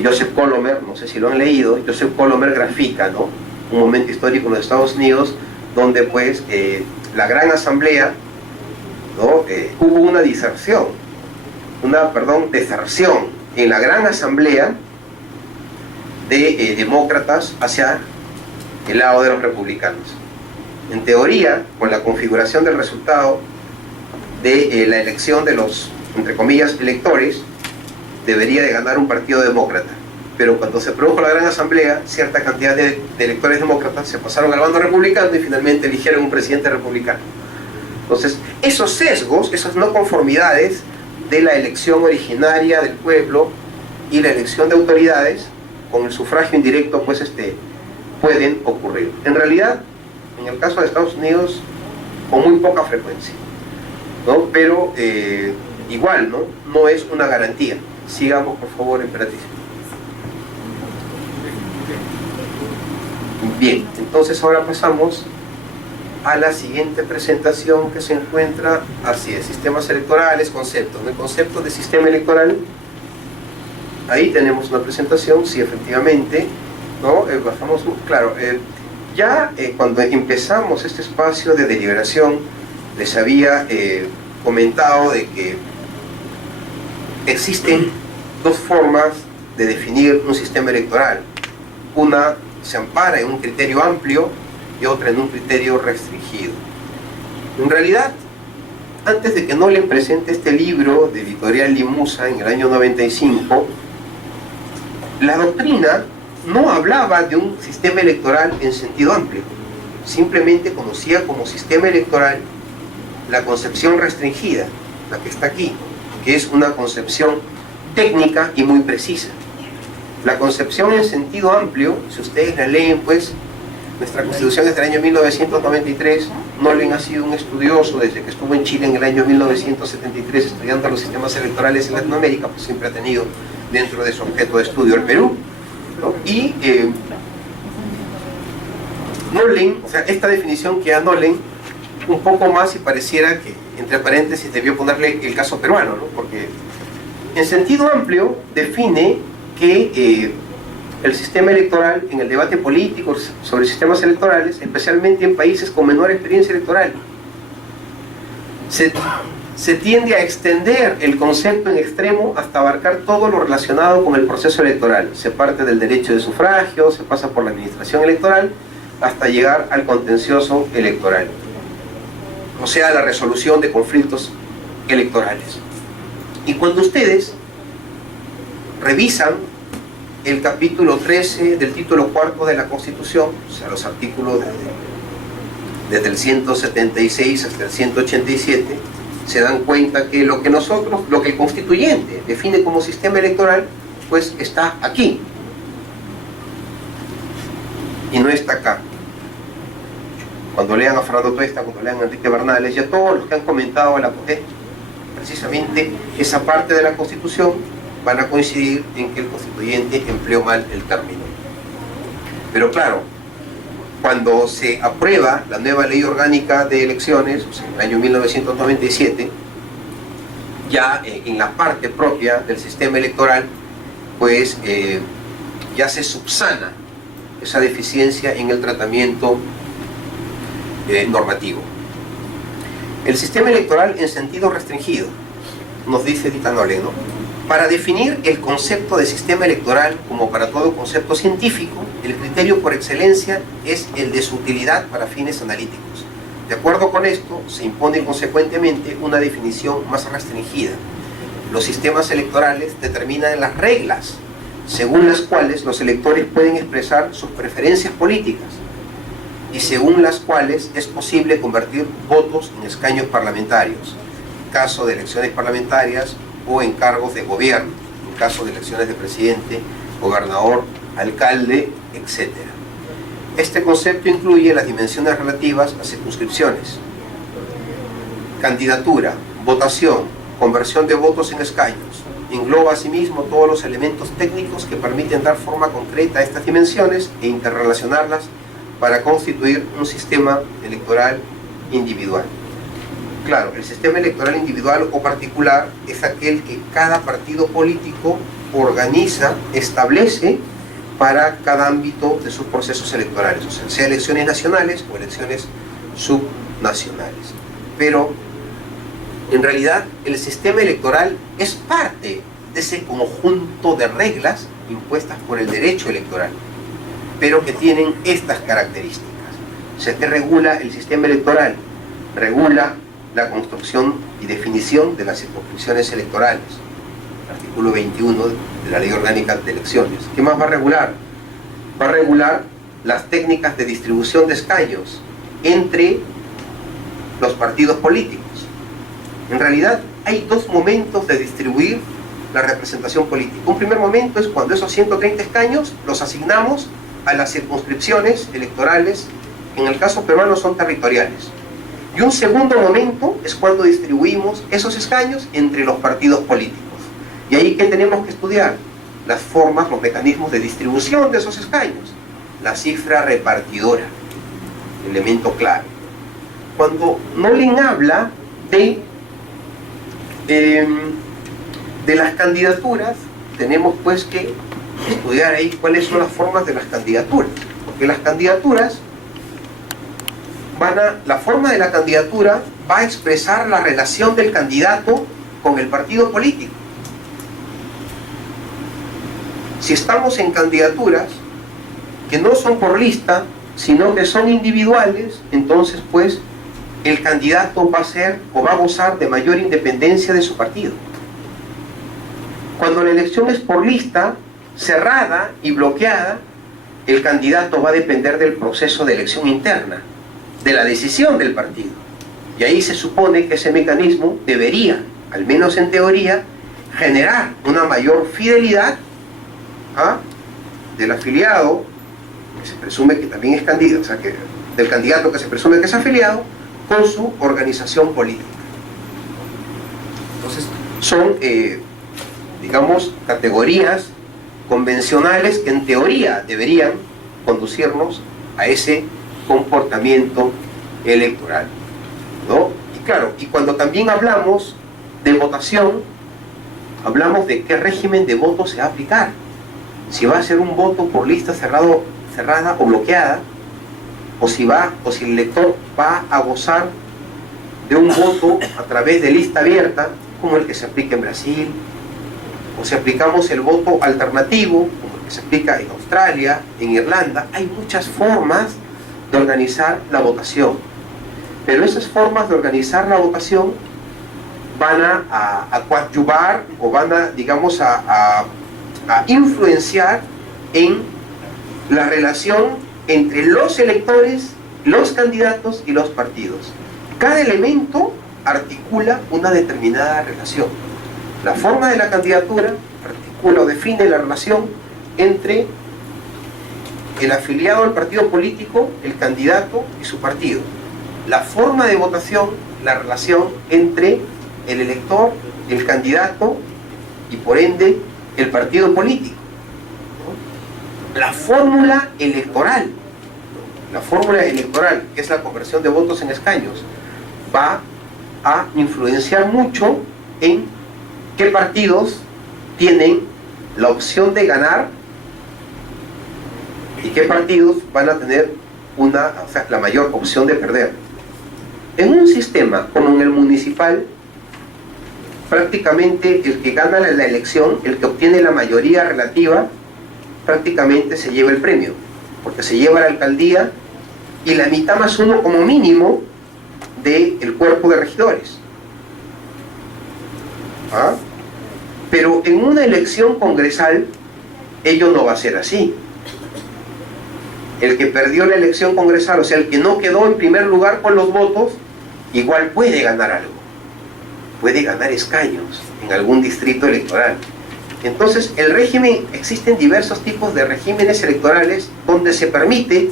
Joseph Colomer, no sé si lo han leído. Joseph Colomer grafica, ¿no?, un momento histórico en los Estados Unidos donde pues la Gran Asamblea, ¿no?, hubo una deserción en la Gran Asamblea de demócratas hacia el lado de los republicanos. En teoría, con la configuración del resultado de la elección de los, entre comillas, electores, debería de ganar un partido demócrata. Pero cuando se produjo la Gran Asamblea, cierta cantidad de electores demócratas se pasaron al bando republicano y finalmente eligieron un presidente republicano. Entonces, esos sesgos, esas no conformidades de la elección originaria del pueblo y la elección de autoridades, con el sufragio indirecto, pues pueden ocurrir. En realidad, en el caso de Estados Unidos, con muy poca frecuencia, ¿no? Pero igual, no es una garantía. Sigamos, por favor, Emperatriz. Bien, entonces ahora pasamos a la siguiente presentación, que se encuentra así: sistemas electorales, conceptos. En el concepto de sistema electoral, ahí tenemos una presentación, sí, efectivamente, ¿no? Bajamos, claro, cuando empezamos este espacio de deliberación, les había comentado de que existen dos formas de definir un sistema electoral. Una se ampara en un criterio amplio y otra en un criterio restringido. En realidad, antes de que Nolen presente este libro de Editorial Limusa en el año 95, la doctrina no hablaba de un sistema electoral en sentido amplio, simplemente conocía como sistema electoral la concepción restringida, la que está aquí, que es una concepción técnica y muy precisa. La concepción en sentido amplio, si ustedes la leen, pues, nuestra Constitución es del año 1993, Nolen ha sido un estudioso desde que estuvo en Chile en el año 1973 estudiando los sistemas electorales en Latinoamérica, pues siempre ha tenido dentro de su objeto de estudio el Perú, ¿no? Y Nolen, o sea, esta definición que da Nolen un poco más y pareciera que, entre paréntesis, debió ponerle el caso peruano, ¿no? Porque en sentido amplio define que el sistema electoral, en el debate político sobre sistemas electorales, especialmente en países con menor experiencia electoral, se tiende a extender el concepto en extremo hasta abarcar todo lo relacionado con el proceso electoral. Se parte del derecho de sufragio, se pasa por la administración electoral, hasta llegar al contencioso electoral, o sea, la resolución de conflictos electorales. Y cuando ustedes revisan el capítulo 13 del título cuarto de la Constitución, o sea, los artículos desde el 176 hasta el 187, se dan cuenta que lo que el constituyente define como sistema electoral, pues está aquí y no está acá. Cuando lean a Fernando Tuesta, cuando lean a Enrique Bernales y a todos los que han comentado precisamente esa parte de la Constitución, van a coincidir en que el constituyente empleó mal el término. Pero claro, cuando se aprueba la nueva ley orgánica de elecciones, o sea, en el año 1997, ya en la parte propia del sistema electoral, pues ya se subsana esa deficiencia en el tratamiento normativo. El sistema electoral en sentido restringido, nos dice Dita Nolen, ¿no? Para definir el concepto de sistema electoral, como para todo concepto científico, el criterio por excelencia es el de su utilidad para fines analíticos. De acuerdo con esto, se impone consecuentemente una definición más restringida. Los sistemas electorales determinan las reglas según las cuales los electores pueden expresar sus preferencias políticas y según las cuales es posible convertir votos en escaños parlamentarios, en caso de elecciones parlamentarias, o en cargos de gobierno, en caso de elecciones de presidente, gobernador, alcalde, etc. Este concepto incluye las dimensiones relativas a circunscripciones, candidatura, votación, conversión de votos en escaños. Engloba asimismo todos los elementos técnicos que permiten dar forma concreta a estas dimensiones e interrelacionarlas para constituir un sistema electoral individual. Claro, el sistema electoral individual o particular es aquel que cada partido político organiza, establece para cada ámbito de sus procesos electorales, o sea elecciones nacionales o elecciones subnacionales. Pero en realidad el sistema electoral es parte de ese conjunto de reglas impuestas por el derecho electoral, pero que tienen estas características. O sea, que regula el sistema electoral, regula la construcción y definición de las circunscripciones electorales, artículo 21 de la Ley Orgánica de Elecciones. ¿Qué más va a regular? Va a regular las técnicas de distribución de escaños entre los partidos políticos. En realidad hay dos momentos de distribuir la representación política. Un primer momento es cuando esos 130 escaños los asignamos a las circunscripciones electorales, en el caso peruano son territoriales. Y un segundo momento es cuando distribuimos esos escaños entre los partidos políticos. Y ahí, ¿qué tenemos que estudiar? Las formas, los mecanismos de distribución de esos escaños. La cifra repartidora, elemento clave. Cuando Nolen habla de las candidaturas, tenemos pues que estudiar ahí cuáles son las formas de las candidaturas. Porque las candidaturas la forma de la candidatura va a expresar la relación del candidato con el partido político. Si estamos en candidaturas que no son por lista, sino que son individuales, entonces pues el candidato va a ser o va a gozar de mayor independencia de su partido. Cuando la elección es por lista, cerrada y bloqueada, el candidato va a depender del proceso de elección interna, de la decisión del partido. Y ahí se supone que ese mecanismo debería, al menos en teoría, generar una mayor fidelidad del afiliado, que se presume que también es candidato, o sea, del candidato que se presume que es afiliado, con su organización política. Entonces, son, digamos, categorías convencionales que en teoría deberían conducirnos a ese comportamiento electoral, ¿no? Y claro, y cuando también hablamos de votación, hablamos de qué régimen de voto se va a aplicar. Si va a ser un voto por lista cerrada o bloqueada, o si el elector va a gozar de un voto a través de lista abierta, como el que se aplica en Brasil, o si aplicamos el voto alternativo, como el que se aplica en Australia, en Irlanda. Hay muchas formas de organizar la votación, pero esas formas de organizar la votación van a coadyuvar o van a, digamos, a influenciar en la relación entre los electores, los candidatos y los partidos. Cada elemento articula una determinada relación. La forma de la candidatura articula o define la relación entre el afiliado al partido político, el candidato y su partido. La forma de votación, la relación entre el elector, el candidato y por ende el partido político. La fórmula electoral, que es la conversión de votos en escaños, va a influenciar mucho en qué partidos tienen la opción de ganar y qué partidos van a tener la mayor opción de perder. En un sistema como en el municipal, prácticamente el que gana la elección, el que obtiene la mayoría relativa, prácticamente se lleva el premio, porque se lleva la alcaldía y la mitad más uno como mínimo del cuerpo de regidores. Pero en una elección congresal ello no va a ser así. El que perdió la elección congresal, o sea, el que no quedó en primer lugar con los votos, igual puede ganar algo, puede ganar escaños en algún distrito electoral. Entonces, el régimen, existen diversos tipos de regímenes electorales donde se permite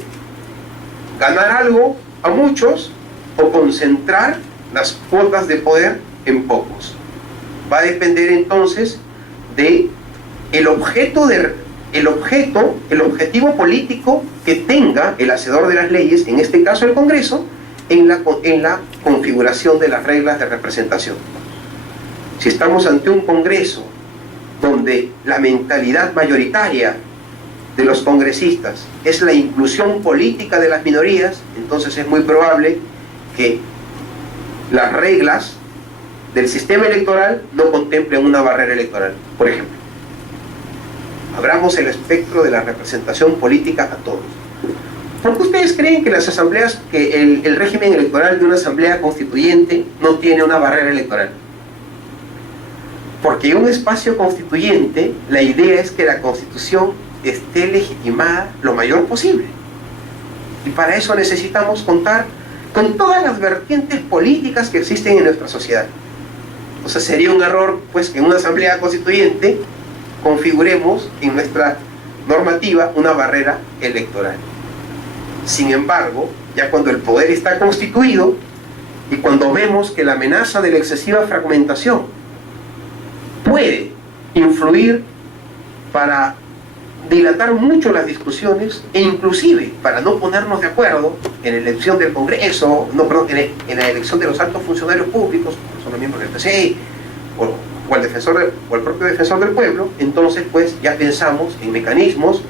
ganar algo a muchos o concentrar las cuotas de poder en pocos. Va a depender entonces de el objeto el objetivo político que tenga el hacedor de las leyes, en este caso el Congreso, en la configuración de las reglas de representación. Si estamos ante un Congreso donde la mentalidad mayoritaria de los congresistas es la inclusión política de las minorías, entonces es muy probable que las reglas del sistema electoral no contemplen una barrera electoral. Por ejemplo, abramos el espectro de la representación política a todos. ¿Por qué ustedes creen que las asambleas, que el régimen electoral de una asamblea constituyente no tiene una barrera electoral? Porque en un espacio constituyente, la idea es que la Constitución esté legitimada lo mayor posible. Y para eso necesitamos contar con todas las vertientes políticas que existen en nuestra sociedad. O sea, sería un error, pues, que en una asamblea constituyente configuremos en nuestra normativa una barrera electoral. Sin embargo, ya cuando el poder está constituido y cuando vemos que la amenaza de la excesiva fragmentación puede influir para dilatar mucho las discusiones e inclusive para no ponernos de acuerdo en la elección del Congreso, en la elección de los altos funcionarios públicos, como son los miembros del PCI, o el propio defensor del pueblo, entonces pues ya pensamos en mecanismos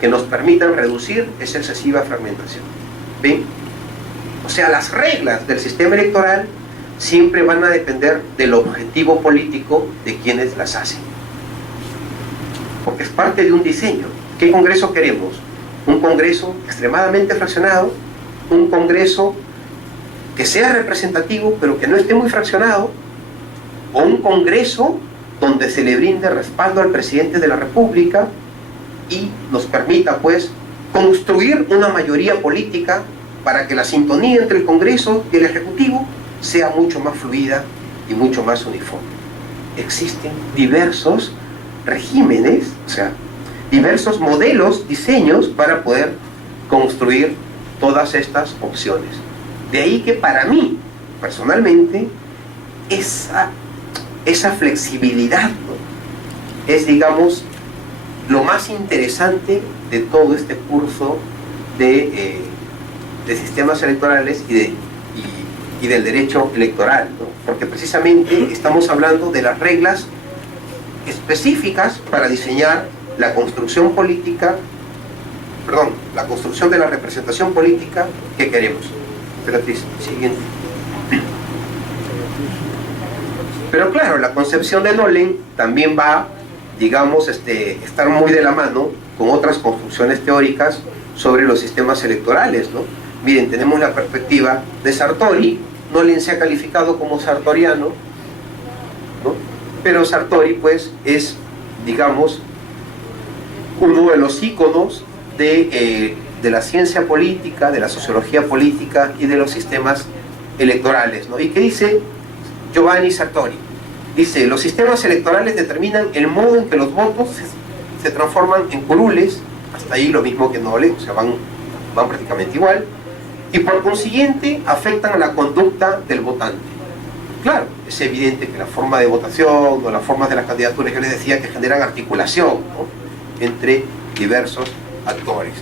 que nos permitan reducir esa excesiva fragmentación. ¿Ven? O sea, las reglas del sistema electoral siempre van a depender del objetivo político de quienes las hacen, porque es parte de un diseño. ¿Qué Congreso queremos? Un Congreso extremadamente fraccionado, un Congreso que sea representativo pero que no esté muy fraccionado, o un Congreso donde se le brinde respaldo al presidente de la República y nos permita pues construir una mayoría política para que la sintonía entre el Congreso y el Ejecutivo sea mucho más fluida y mucho más uniforme. Existen diversos regímenes, o sea, diversos modelos, diseños para poder construir todas estas opciones. De ahí que para mí, personalmente, esa flexibilidad, ¿no?, es, digamos, lo más interesante de todo este curso de sistemas electorales y del derecho electoral, ¿no? Porque precisamente estamos hablando de las reglas específicas para diseñar la construcción política, la construcción de la representación política que queremos. Beatriz, siguiente. Pero claro, la concepción de Nolen también va, digamos, estar muy de la mano con otras construcciones teóricas sobre los sistemas electorales, ¿no? Miren, tenemos la perspectiva de Sartori. Nolen se ha calificado como sartoriano, ¿no? Pero Sartori pues es, digamos, uno de los íconos de la ciencia política, de la sociología política y de los sistemas electorales, ¿no? ¿Y qué dice Giovanni Sartori? Dice: los sistemas electorales determinan el modo en que los votos se transforman en curules, hasta ahí lo mismo que Nolen, o sea, van prácticamente igual, y por consiguiente afectan a la conducta del votante. Claro, es evidente que la forma de votación o las formas de las candidaturas, yo les decía, que generan articulación, ¿no?, entre diversos actores.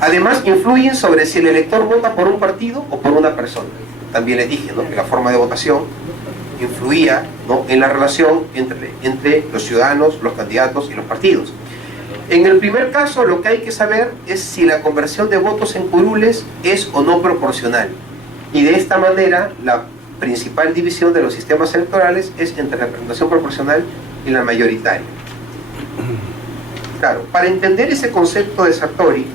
Además, influyen sobre si el elector vota por un partido o por una persona. También les dije, ¿no?, que la forma de votación influía, ¿no?, en la relación entre los ciudadanos, los candidatos y los partidos. En el primer caso, lo que hay que saber es si la conversión de votos en curules es o no proporcional. Y de esta manera, la principal división de los sistemas electorales es entre la representación proporcional y la mayoritaria. Claro, para entender ese concepto de Sartori,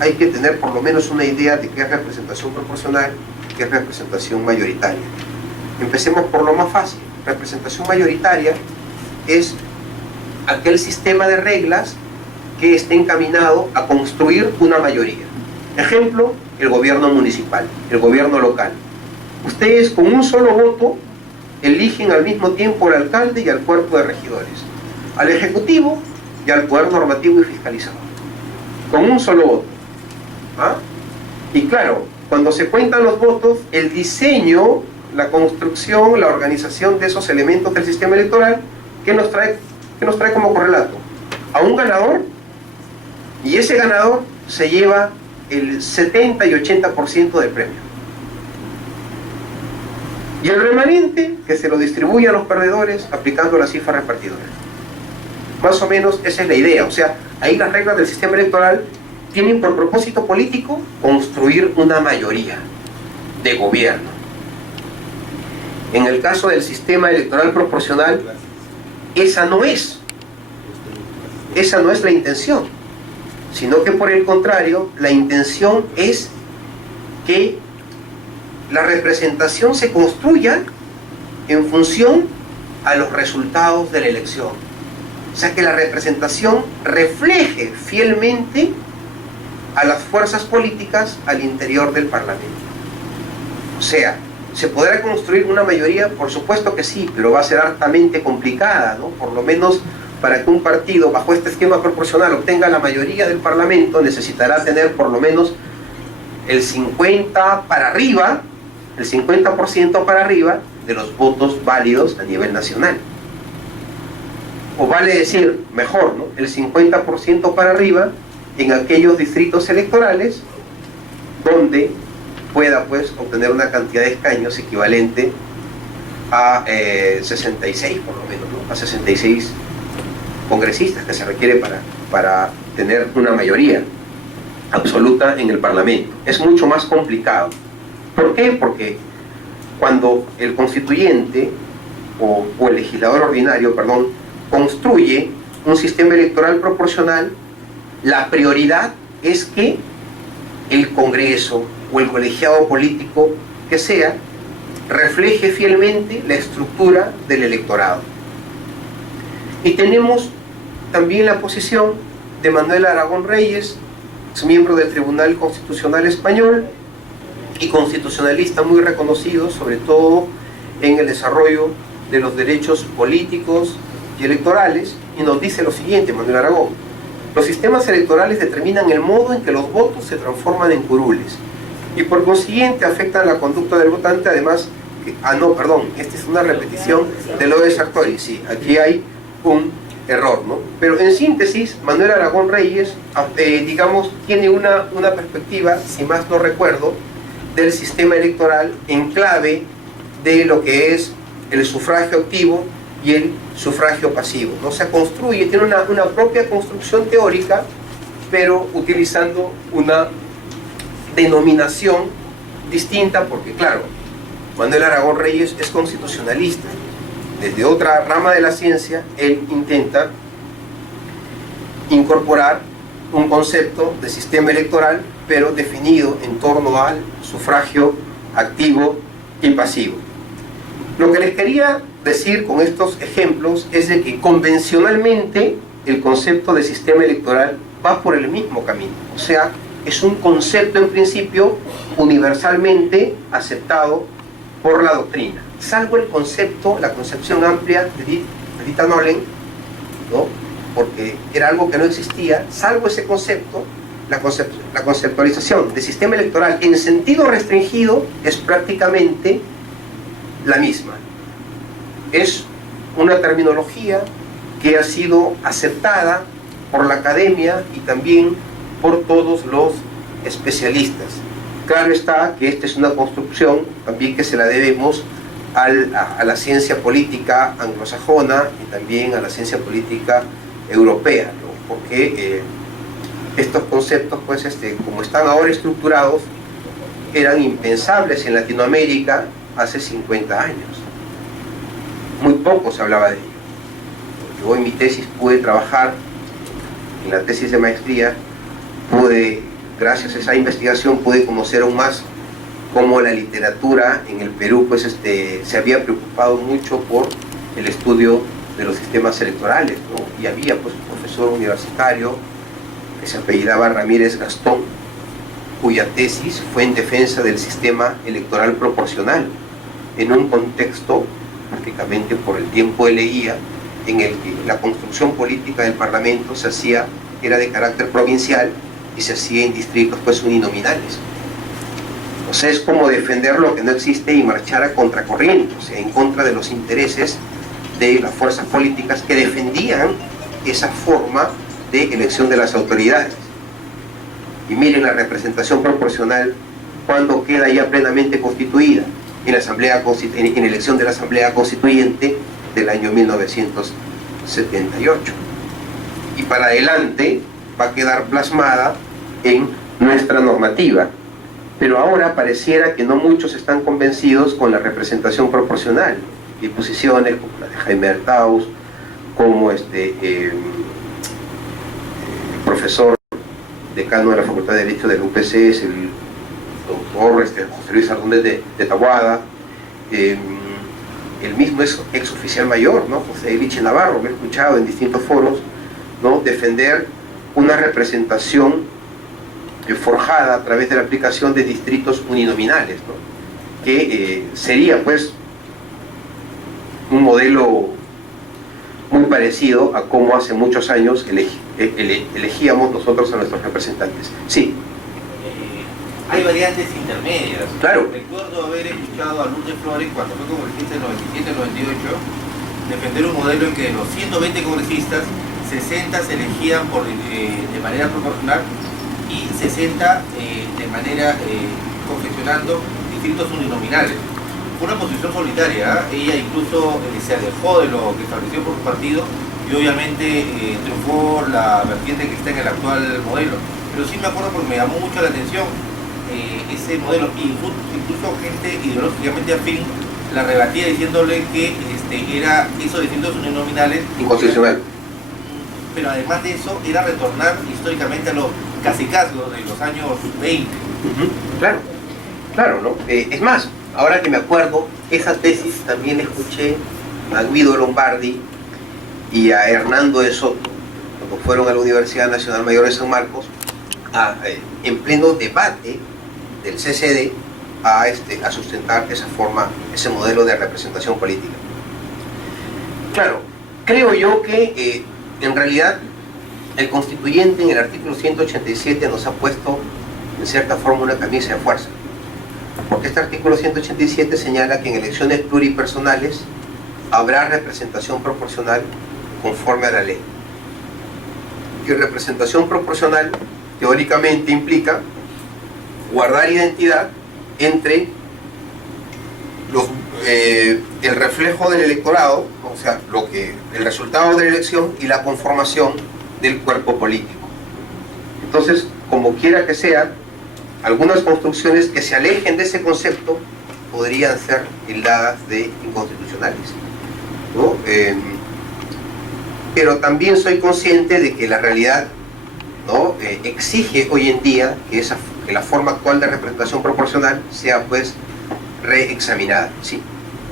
hay que tener por lo menos una idea de qué es representación proporcional y qué es representación mayoritaria. Empecemos por lo más fácil. Representación mayoritaria es aquel sistema de reglas que esté encaminado a construir una mayoría. Ejemplo, el gobierno municipal, el gobierno local. Ustedes con un solo voto eligen al mismo tiempo al alcalde y al cuerpo de regidores, al ejecutivo y al poder normativo y fiscalizador. Con un solo voto. ¿Ah? Y claro, cuando se cuentan los votos, el diseño, la construcción, la organización de esos elementos del sistema electoral, ¿qué nos trae como correlato? a un ganador, y ese ganador se lleva el 70 y 80% del premio. Y el remanente que se lo distribuye a los perdedores aplicando la cifra repartidora. Más o menos esa es la idea. O sea, ahí las reglas del sistema electoral tienen por propósito político construir una mayoría de gobierno. En el caso del sistema electoral proporcional, esa no es la intención, sino que por el contrario, la intención es que la representación se construya en función a los resultados de la elección. O sea, que la representación refleje fielmente a las fuerzas políticas al interior del Parlamento. O sea, ¿se podrá construir una mayoría? Por supuesto que sí, pero va a ser hartamente complicada, ¿no? Por lo menos para que un partido bajo este esquema proporcional obtenga la mayoría del Parlamento, necesitará tener por lo menos el 50 para arriba, el 50% para arriba de los votos válidos a nivel nacional. O vale decir, mejor, ¿no?, el 50% para arriba en aquellos distritos electorales donde pueda pues obtener una cantidad de escaños equivalente a 66 por lo menos, ¿no?, a 66 congresistas que se requiere para tener una mayoría absoluta en el Parlamento. Es mucho más complicado. ¿Por qué? Porque cuando el constituyente o el legislador ordinario, construye un sistema electoral proporcional, la prioridad es que el Congreso o el colegiado político que sea refleje fielmente la estructura del electorado. Y tenemos también la posición de Manuel Aragón Reyes, miembro del Tribunal Constitucional Español y constitucionalista muy reconocido, sobre todo en el desarrollo de los derechos políticos y electorales, y nos dice lo siguiente, Manuel Aragón: los sistemas electorales determinan el modo en que los votos se transforman en curules y por consiguiente afectan la conducta del votante. Además, esta es una repetición de lo de Sartori, sí, aquí hay un error, ¿no? Pero en síntesis, Manuel Aragón Reyes, tiene una perspectiva, si más no recuerdo, del sistema electoral en clave de lo que es el sufragio activo y el sufragio pasivo, ¿no? Se construye, tiene una propia construcción teórica, pero utilizando una denominación distinta, porque claro, Manuel Aragón Reyes es constitucionalista. Desde otra rama de la ciencia, él intenta incorporar un concepto de sistema electoral, pero definido en torno al sufragio activo y pasivo. Lo que les quería decir con estos ejemplos es de que convencionalmente el concepto de sistema electoral va por el mismo camino. O sea, es un concepto en principio universalmente aceptado por la doctrina, salvo el concepto, la concepción amplia de Dieter Nolen, ¿no?, porque era algo que no existía. Salvo ese concepto, la conceptualización de sistema electoral en sentido restringido es prácticamente la misma. Es una terminología que ha sido aceptada por la academia y también por todos los especialistas. Claro está que esta es una construcción también que se la debemos a la ciencia política anglosajona y también a la ciencia política europea, ¿no?, porque estos conceptos, pues, como están ahora estructurados, eran impensables en Latinoamérica hace 50 años. Muy poco se hablaba de ello. Yo en mi tesis pude trabajar, en la tesis de maestría, gracias a esa investigación pude conocer aún más cómo la literatura en el Perú, pues, se había preocupado mucho por el estudio de los sistemas electorales, ¿no? Y había pues un profesor universitario que se apellidaba Ramírez Gastón, cuya tesis fue en defensa del sistema electoral proporcional, en un contexto, prácticamente por el tiempo de leía, en el que la construcción política del Parlamento era de carácter provincial y se hacía en distritos pues uninominales. O sea, es como defender lo que no existe y marchar a contracorriente, o sea, en contra de los intereses de las fuerzas políticas que defendían esa forma de elección de las autoridades. Y miren la representación proporcional cuando queda ya plenamente constituida en la elección de la Asamblea Constituyente del año 1978. Y para adelante va a quedar plasmada en nuestra normativa. Pero ahora pareciera que no muchos están convencidos con la representación proporcional. Hay posiciones como la de Jaime Artaus, como el profesor decano de la Facultad de Derecho de la UPC, es el doctor José Luis Ardóñez de Taboada, el mismo ex oficial mayor, ¿no? José Eliche Navarro, me he escuchado en distintos foros, ¿no?, defender una representación forjada a través de la aplicación de distritos uninominales, ¿no?, que sería pues un modelo muy parecido a cómo hace muchos años elegíamos nosotros a nuestros representantes. Sí. Hay variantes intermedias. Claro. Recuerdo haber escuchado a Lourdes Flores cuando fue congresista en 97-98 defender un modelo en que de los 120 congresistas, 60 se elegían de manera proporcional y 60 de manera confeccionando distritos uninominales. Fue una posición solitaria, ella incluso se alejó de lo que estableció por su partido y obviamente triunfó la vertiente que está en el actual modelo. Pero sí me acuerdo porque me llamó mucho la atención ese modelo, incluso gente ideológicamente afín la rebatía diciéndole que era esos distritos uninominales inconstitucional. Pero además de eso era retornar históricamente a los cacicazgos de los años 20. Claro, claro, ¿no? Es más, ahora que me acuerdo, esa tesis también escuché a Guido Lombardi y a Hernando de Soto, cuando fueron a la Universidad Nacional Mayor de San Marcos, en pleno debate del CCD, a sustentar esa forma, ese modelo de representación política. Claro, creo yo que en realidad el constituyente en el artículo 187 nos ha puesto en cierta forma una camisa de fuerza, porque este artículo 187 señala que en elecciones pluripersonales habrá representación proporcional conforme a la ley. Y representación proporcional teóricamente implica guardar identidad entre el reflejo del electorado, o sea, el resultado de la elección y la conformación del cuerpo político. Entonces, como quiera que sea, algunas construcciones que se alejen de ese concepto podrían ser tildadas de inconstitucionales, ¿no? Pero también soy consciente de que la realidad, ¿no?, exige hoy en día que la forma actual de representación proporcional sea pues reexaminada. Sí.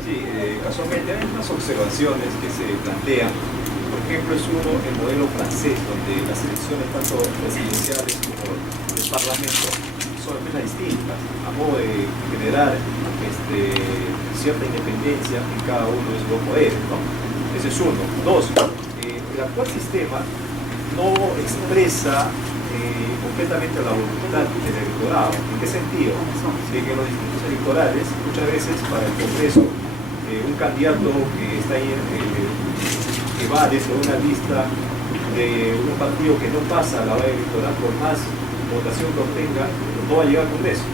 Sí, casualmente hay unas observaciones que se plantean. Por ejemplo, es el modelo francés, donde las elecciones tanto presidenciales como del Parlamento son apenas distintas, a modo de generar cierta independencia en cada uno de esos dos poderes, ¿no? Ese es uno. Dos, el actual sistema no expresa completamente la voluntad del electorado. ¿En qué sentido? De que en los distritos electorales, muchas veces para el Congreso, un candidato que está ahí, que va desde una lista de un partido que no pasa a la valla electoral, por más votación que obtenga, no va a llegar al Congreso.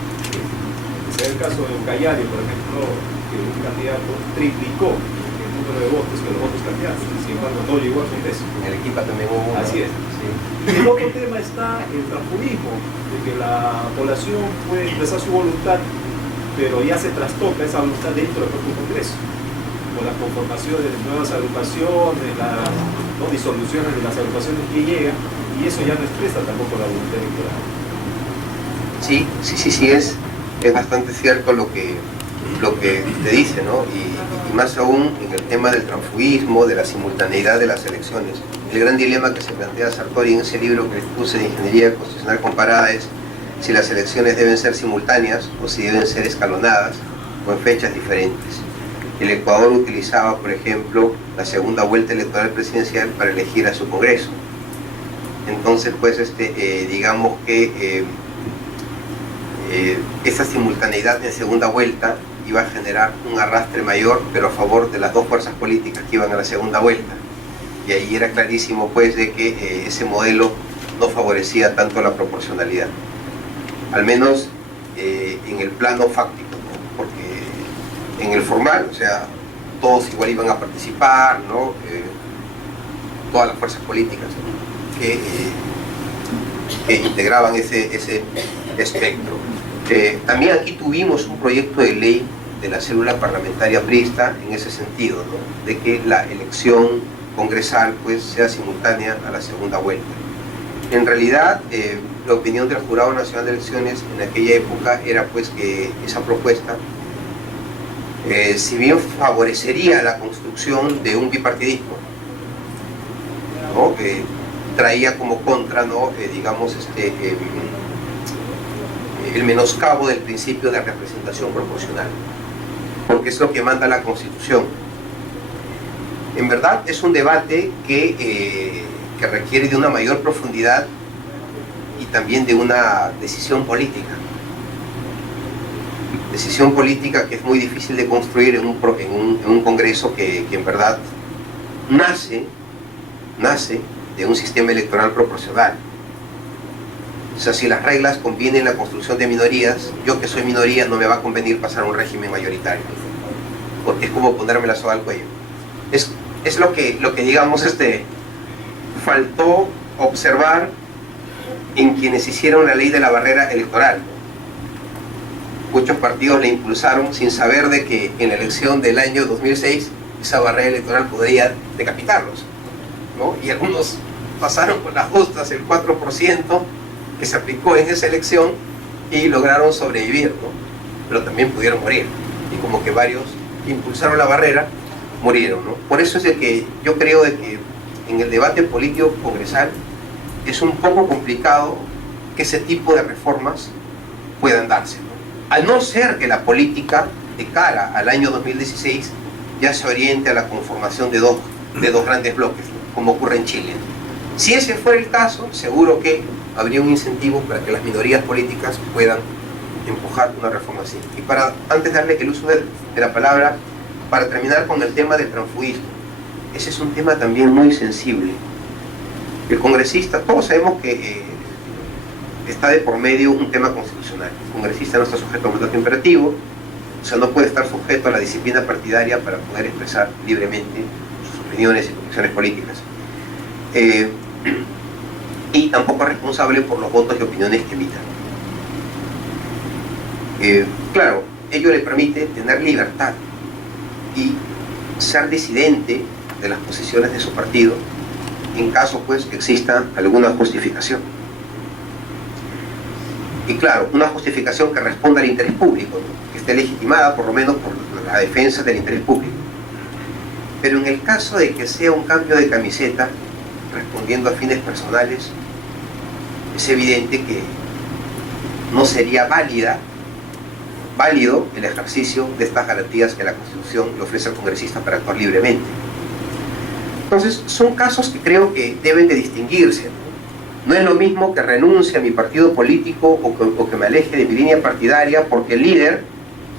Ese es el caso de Ucayali, por ejemplo, que un candidato triplicó el número de votos que los otros candidatos, sin embargo no llegó al Congreso. En el equipo también hubo uno. Así es. Sí. Y el otro tema está el transfugismo, de que la población puede expresar su voluntad, pero ya se trastoca esa voluntad dentro del propio Congreso, con la conformación de nuevas agrupaciones, las disoluciones de las agrupaciones que llegan, y eso ya no expresa tampoco la voluntad electoral. Sí, es bastante cierto lo que te dice, ¿no? Y más aún en el tema del transfugismo, de la simultaneidad de las elecciones. El gran dilema que se plantea Sartori en ese libro que les puse de Ingeniería Constitucional Comparada es si las elecciones deben ser simultáneas o si deben ser escalonadas o en fechas diferentes. El Ecuador utilizaba, por ejemplo, la segunda vuelta electoral presidencial para elegir a su Congreso. Entonces, pues, digamos que esa simultaneidad en segunda vuelta iba a generar un arrastre mayor, pero a favor de las dos fuerzas políticas que iban a la segunda vuelta. y ahí era clarísimo pues de que ese modelo no favorecía tanto la proporcionalidad, al menos en el plano fáctico, ¿no? Porque en el formal, o sea, todos igual iban a participar, ¿no? Todas las fuerzas políticas, ¿no? que integraban ese espectro. También aquí tuvimos un proyecto de ley de la célula parlamentaria priista en ese sentido, ¿no? De que la elección congresal pues sea simultánea a la segunda vuelta. En realidad, la opinión del Jurado Nacional de Elecciones en aquella época era pues que esa propuesta, si bien favorecería la construcción de un bipartidismo, ¿no? Traía como contra, ¿no? Digamos, el menoscabo del principio de representación proporcional, porque es lo que manda la Constitución. En verdad es un debate que requiere de una mayor profundidad y también de una decisión política. Decisión política que es muy difícil de construir en un Congreso que en verdad nace de un sistema electoral proporcional. O sea, si las reglas convienen la construcción de minorías, yo que soy minoría no me va a convenir pasar a un régimen mayoritario, porque es como ponerme la soga al cuello. Es lo que digamos, faltó observar en quienes hicieron la ley de la barrera electoral. Muchos partidos la impulsaron sin saber de que en la elección del año 2006 esa barrera electoral podría decapitarlos, ¿no? Y algunos pasaron con las justas el 4% que se aplicó en esa elección y lograron sobrevivir, ¿no? Pero también pudieron morir, y como que varios que impulsaron la barrera murieron, ¿no? Por eso es de que yo creo de que en el debate político congresal es un poco complicado que ese tipo de reformas puedan darse, ¿no? Al no ser que la política de cara al año 2016 ya se oriente a la conformación de dos grandes bloques, ¿no? Como ocurre en Chile. Si ese fuera el caso, seguro que habría un incentivo para que las minorías políticas puedan empujar una reforma así. Y antes de darle el uso de la palabra, para terminar con el tema del transfugismo, ese es un tema también muy sensible. El congresista, todos sabemos que está de por medio un tema constitucional. El congresista no está sujeto a un mandato imperativo, o sea, no puede estar sujeto a la disciplina partidaria para poder expresar libremente sus opiniones y convicciones políticas. Y tampoco es responsable por los votos y opiniones que emita. Claro, ello le permite tener libertad y ser disidente de las posiciones de su partido en caso pues que exista alguna justificación. Y claro, una justificación que responda al interés público, ¿no? Que esté legitimada por lo menos por la defensa del interés público. Pero en el caso de que sea un cambio de camiseta respondiendo a fines personales, es evidente que no sería válido el ejercicio de estas garantías que la Constitución le ofrece al congresista para actuar libremente. Entonces, son casos que creo que deben de distinguirse, ¿no? No es lo mismo que renuncie a mi partido político o que me aleje de mi línea partidaria porque el líder,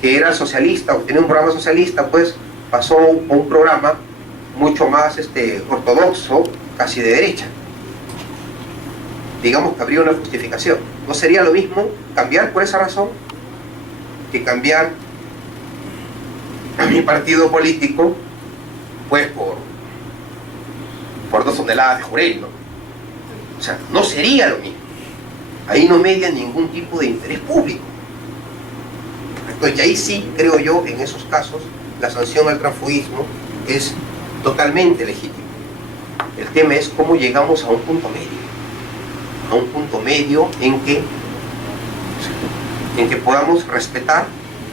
que era socialista o tenía un programa socialista, pues pasó a un programa mucho más ortodoxo, casi de derecha. Digamos que habría una justificación. ¿No sería lo mismo cambiar por esa razón que cambiar a mi partido político pues por 2 toneladas de jurel, ¿no? O sea, no sería lo mismo. Ahí no media ningún tipo de interés público. Entonces, y ahí sí, creo yo, en esos casos, la sanción al transfugismo es totalmente legítima. El tema es cómo llegamos a un punto medio. A un punto medio en que podamos respetar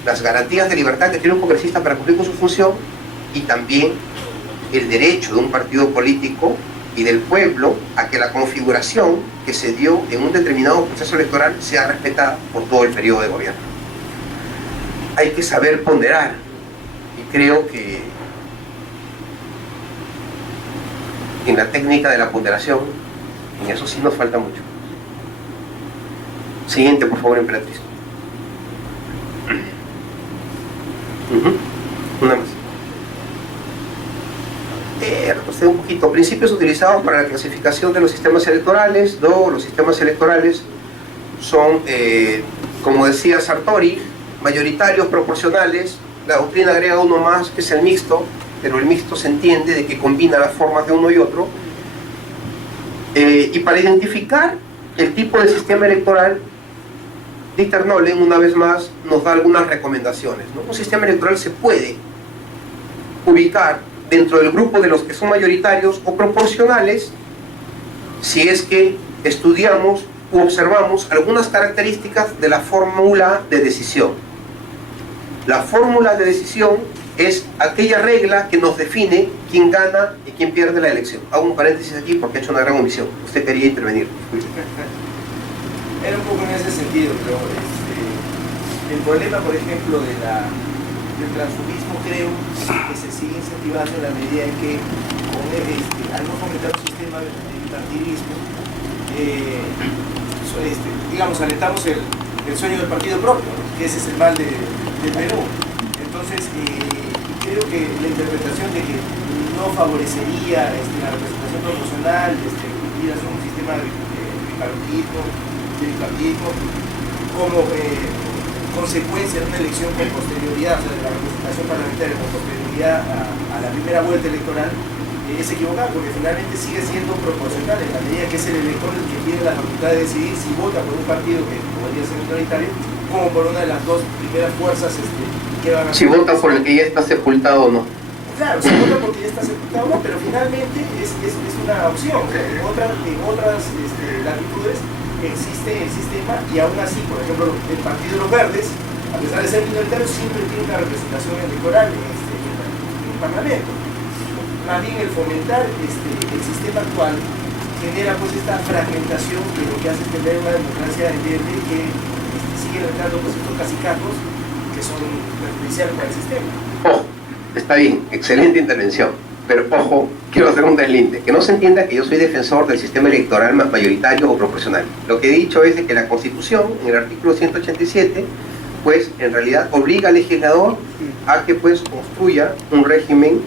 las garantías de libertad que tiene un congresista para cumplir con su función y también el derecho de un partido político y del pueblo a que la configuración que se dio en un determinado proceso electoral sea respetada por todo el periodo de gobierno. Hay que saber ponderar y creo que en la técnica de la ponderación, en eso sí nos falta mucho. Siguiente, por favor, emperatriz. Una más. Usted un poquito. Principios utilizados para la clasificación de los sistemas electorales. Los sistemas electorales son, como decía Sartori, mayoritarios, proporcionales. La doctrina agrega uno más, que es el mixto, pero el mixto se entiende de que combina las formas de uno y otro. Y para identificar el tipo de sistema electoral, Dieter Nolen, una vez más, nos da algunas recomendaciones, ¿no? Un sistema electoral se puede ubicar dentro del grupo de los que son mayoritarios o proporcionales si es que estudiamos u observamos algunas características de la fórmula de decisión. La fórmula de decisión es aquella regla que nos define quién gana y quién pierde la elección. Hago un paréntesis aquí porque he hecho una gran omisión. Usted quería intervenir. Era un poco en ese sentido, pero el problema, por ejemplo, del transfugismo, creo que se sigue incentivando en la medida en que al no fomentar un sistema de partidismo, digamos, alentamos el sueño del partido propio, ¿no? Que ese es el mal del Perú. Entonces, creo que la interpretación de que no favorecería la representación proporcional, ir a hacer un sistema de bipartidismo como consecuencia de una elección con posterioridad, o sea, de la representación parlamentaria con posterioridad a la primera vuelta electoral, es equivocado, porque finalmente sigue siendo proporcional en la medida que es el elector el que tiene la facultad de decidir si vota por un partido que podría ser minoritario como por una de las dos primeras fuerzas que van a... Si vota por el que ya está sepultado o no. Claro, se vota porque ya está sepultado o no, pero finalmente es una opción. O sea, en otras latitudes existe el sistema y aún así, por ejemplo, el Partido de los Verdes, a pesar de ser minoritario, siempre tiene una representación electoral en el Parlamento. Más bien el fomentar el sistema actual genera pues esta fragmentación que lo que hace es tener una democracia endeble que sigue entrando pues estos cacicazgos que son perjudiciales para el sistema. Ojo, está bien, excelente intervención. Pero ojo, quiero hacer un deslinde, que no se entienda que yo soy defensor del sistema electoral más mayoritario o proporcional. Lo que he dicho es de que la Constitución, en el artículo 187, pues en realidad obliga al legislador a que pues construya un régimen,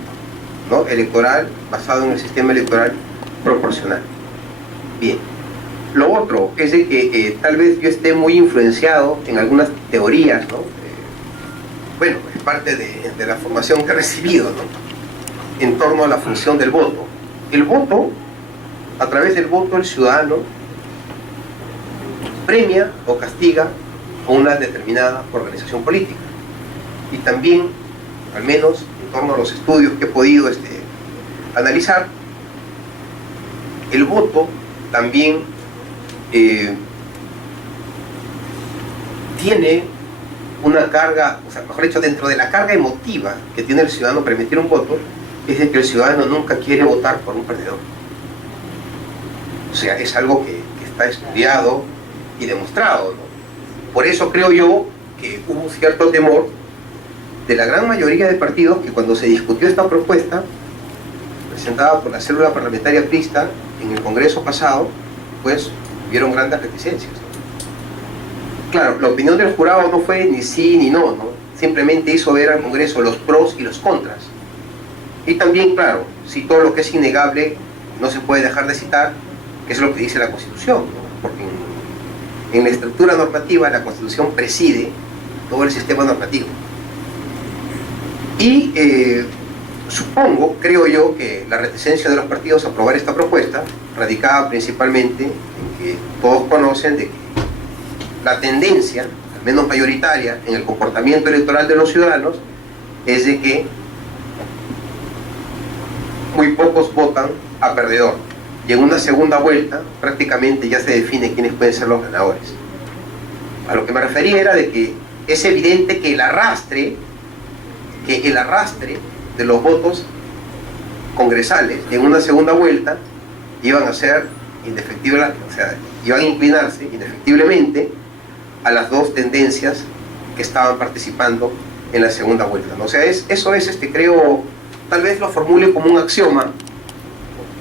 ¿no?, electoral basado en el sistema electoral proporcional. Bien. Lo otro es de que tal vez yo esté muy influenciado en algunas teorías, ¿no? Bueno, es parte de la formación que he recibido, ¿no?, en torno a la función del voto. El voto, a través del voto el ciudadano premia o castiga a una determinada organización política. Y también, al menos en torno a los estudios que he podido analizar, el voto también tiene una carga, o sea, mejor dicho, dentro de la carga emotiva que tiene el ciudadano para emitir un voto, es de que el ciudadano nunca quiere votar por un perdedor. O sea, es algo que está estudiado y demostrado, ¿no? Por eso creo yo que hubo cierto temor de la gran mayoría de partidos que cuando se discutió esta propuesta presentada por la célula parlamentaria aprista en el Congreso pasado, pues hubieron grandes reticencias. Claro, la opinión del jurado no fue ni sí ni no, ¿no? Simplemente hizo ver al Congreso los pros y los contras. Y también, claro, si todo lo que es innegable no se puede dejar de citar, que es lo que dice la Constitución, ¿no? Porque en la estructura normativa la Constitución preside todo el sistema normativo. Y supongo, creo yo, que la reticencia de los partidos a aprobar esta propuesta radicaba principalmente en que todos conocen de que la tendencia, al menos mayoritaria, en el comportamiento electoral de los ciudadanos es de que muy pocos votan a perdedor. Y en una segunda vuelta prácticamente ya se define quiénes pueden ser los ganadores. A lo que me refería era de que es evidente que el arrastre de los votos congresales en una segunda vuelta iban a ser indefectibles, o sea, iban a inclinarse indefectiblemente a las dos tendencias que estaban participando en la segunda vuelta, ¿no? O sea, eso es, creo, tal vez lo formule como un axioma,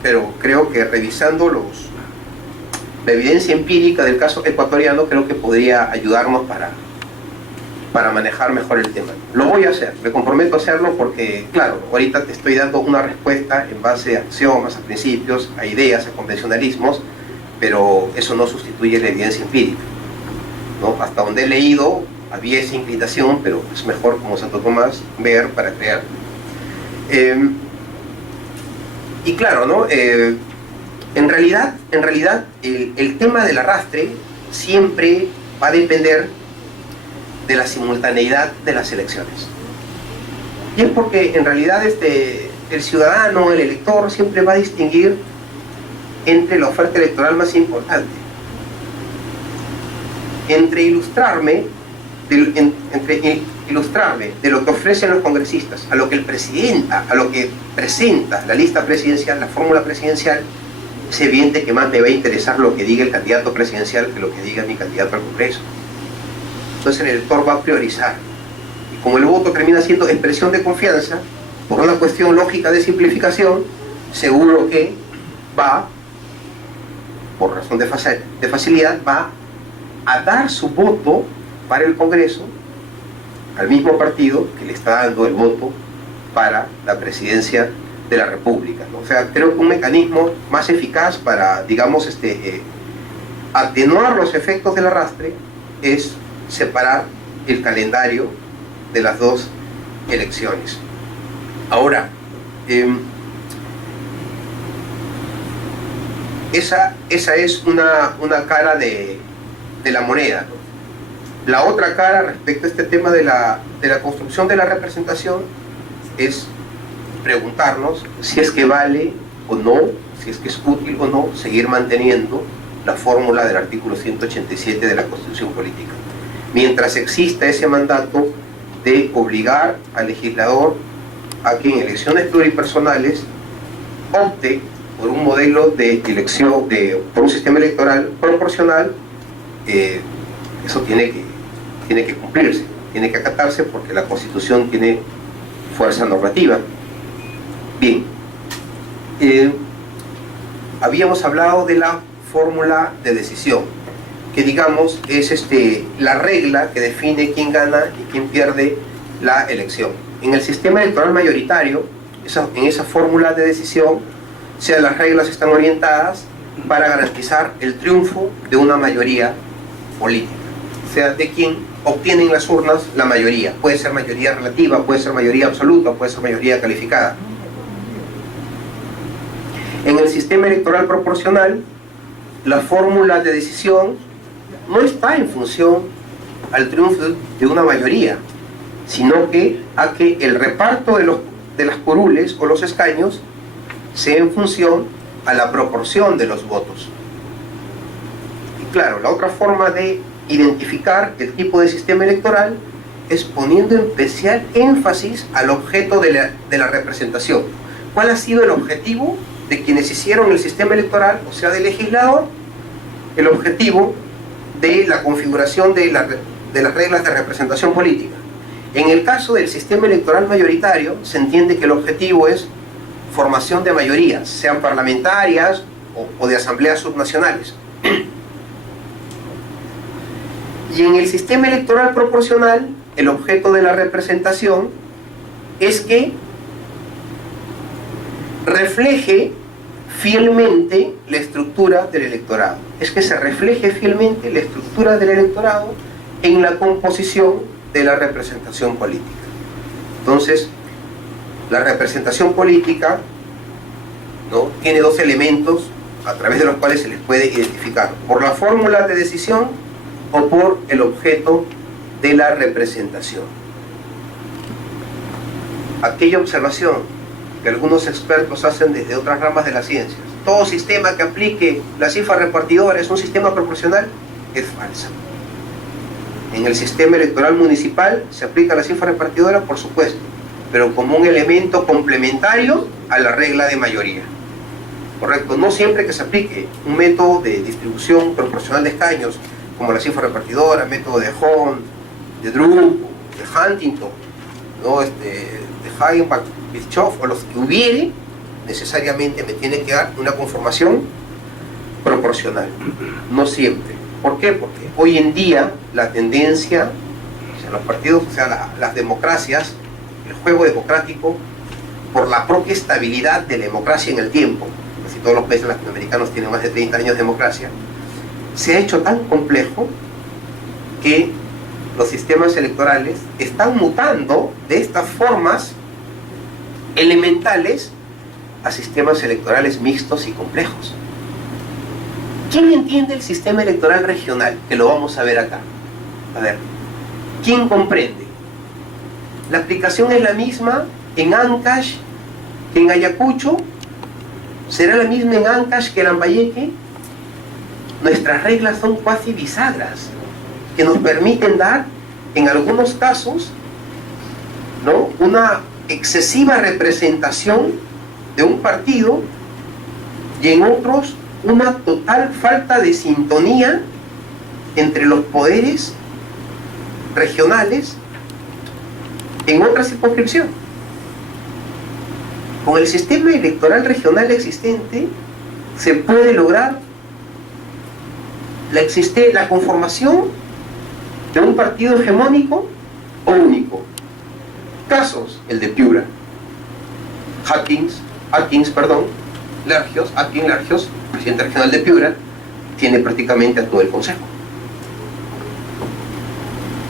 pero creo que revisando la evidencia empírica del caso ecuatoriano, creo que podría ayudarnos para manejar mejor el tema. Lo voy a hacer, me comprometo a hacerlo porque, claro, ahorita te estoy dando una respuesta en base a axiomas, a principios, a ideas, a convencionalismos, pero eso no sustituye la evidencia empírica, ¿no? Hasta donde he leído había esa inclinación, pero es mejor, como Santo Tomás, ver para creer. Y claro, ¿no? En realidad el tema del arrastre siempre va a depender de la simultaneidad de las elecciones. Y es porque en realidad el ciudadano, el elector, siempre va a distinguir entre la oferta electoral más importante, entre ilustrarme de lo que ofrecen los congresistas, a lo que presenta la lista presidencial, la fórmula presidencial. Es evidente que más me va a interesar lo que diga el candidato presidencial que lo que diga mi candidato al Congreso. Entonces el elector va a priorizar. Y como el voto termina siendo expresión de confianza, por una cuestión lógica de simplificación, seguro que va, por razón de facilidad, va a dar su voto para el Congreso al mismo partido que le está dando el voto para la presidencia de la República, ¿no? O sea, creo que un mecanismo más eficaz para, digamos, atenuar los efectos del arrastre es separar el calendario de las dos elecciones. Ahora, esa es una cara de la moneda, ¿no? La otra cara respecto a este tema de la construcción de la representación es preguntarnos si es que vale o no, si es que es útil o no seguir manteniendo la fórmula del artículo 187 de la Constitución Política. Mientras exista ese mandato de obligar al legislador a que en elecciones pluripersonales opte por un modelo de elección, por un sistema electoral proporcional, eso tiene que cumplirse, tiene que acatarse porque la Constitución tiene fuerza normativa. Bien, habíamos hablado de la fórmula de decisión, que digamos es la regla que define quién gana y quién pierde la elección. En el sistema electoral mayoritario, en esa fórmula de decisión, las reglas están orientadas para garantizar el triunfo de una mayoría política, o sea, de quien obtiene en las urnas la mayoría. Puede ser mayoría relativa, puede ser mayoría absoluta, puede ser mayoría calificada. En el sistema electoral proporcional, la fórmula de decisión no está en función al triunfo de una mayoría, sino que a que el reparto de las curules o los escaños sea en función a la proporción de los votos. Y claro, la otra forma de identificar el tipo de sistema electoral es poniendo especial énfasis al objeto de la representación. ¿Cuál ha sido el objetivo de quienes hicieron el sistema electoral, o sea, del legislador? El objetivo de la configuración de las reglas de representación política. En el caso del sistema electoral mayoritario, se entiende que el objetivo es formación de mayorías, sean parlamentarias o de asambleas subnacionales. Y en el sistema electoral proporcional, el objeto de la representación es que refleje fielmente la estructura del electorado. Es que se refleje fielmente la estructura del electorado en la composición de la representación política. Entonces, la representación política, ¿no?, tiene dos elementos a través de los cuales se les puede identificar: por la fórmula de decisión o por el objeto de la representación. Aquella observación que algunos expertos hacen desde otras ramas de las ciencias: todo sistema que aplique la cifra repartidora es un sistema proporcional, es falsa. En el sistema electoral municipal se aplica la cifra repartidora, por supuesto, pero como un elemento complementario a la regla de mayoría. Correcto, no siempre que se aplique un método de distribución proporcional de escaños, como la cifra repartidora, método de Hond, de Drup, de Huntington, ¿no?, de Hagenbach, Bischoff, o los que hubiere, necesariamente me tiene que dar una conformación proporcional. No siempre. ¿Por qué? Porque hoy en día la tendencia, o sea, los partidos, o sea, las democracias, el juego democrático, por la propia estabilidad de la democracia en el tiempo, casi todos los países latinoamericanos tienen más de 30 años de democracia, se ha hecho tan complejo que los sistemas electorales están mutando de estas formas elementales a sistemas electorales mixtos y complejos. ¿Quién entiende el sistema electoral regional? Que lo vamos a ver acá. A ver, ¿quién comprende? La aplicación es la misma en Ancash que en Ayacucho. ¿Será la misma en Ancash que en Lambayeque? Nuestras reglas son cuasi bisagras, que nos permiten dar, en algunos casos, ¿no?, una excesiva representación de un partido, y en otros una total falta de sintonía entre los poderes regionales en otra circunscripción. Con el sistema electoral existente se puede lograr la conformación de un partido hegemónico o único. Casos: el de Piura. Atkins, Lergios, presidente regional de Piura, tiene prácticamente a todo el consejo.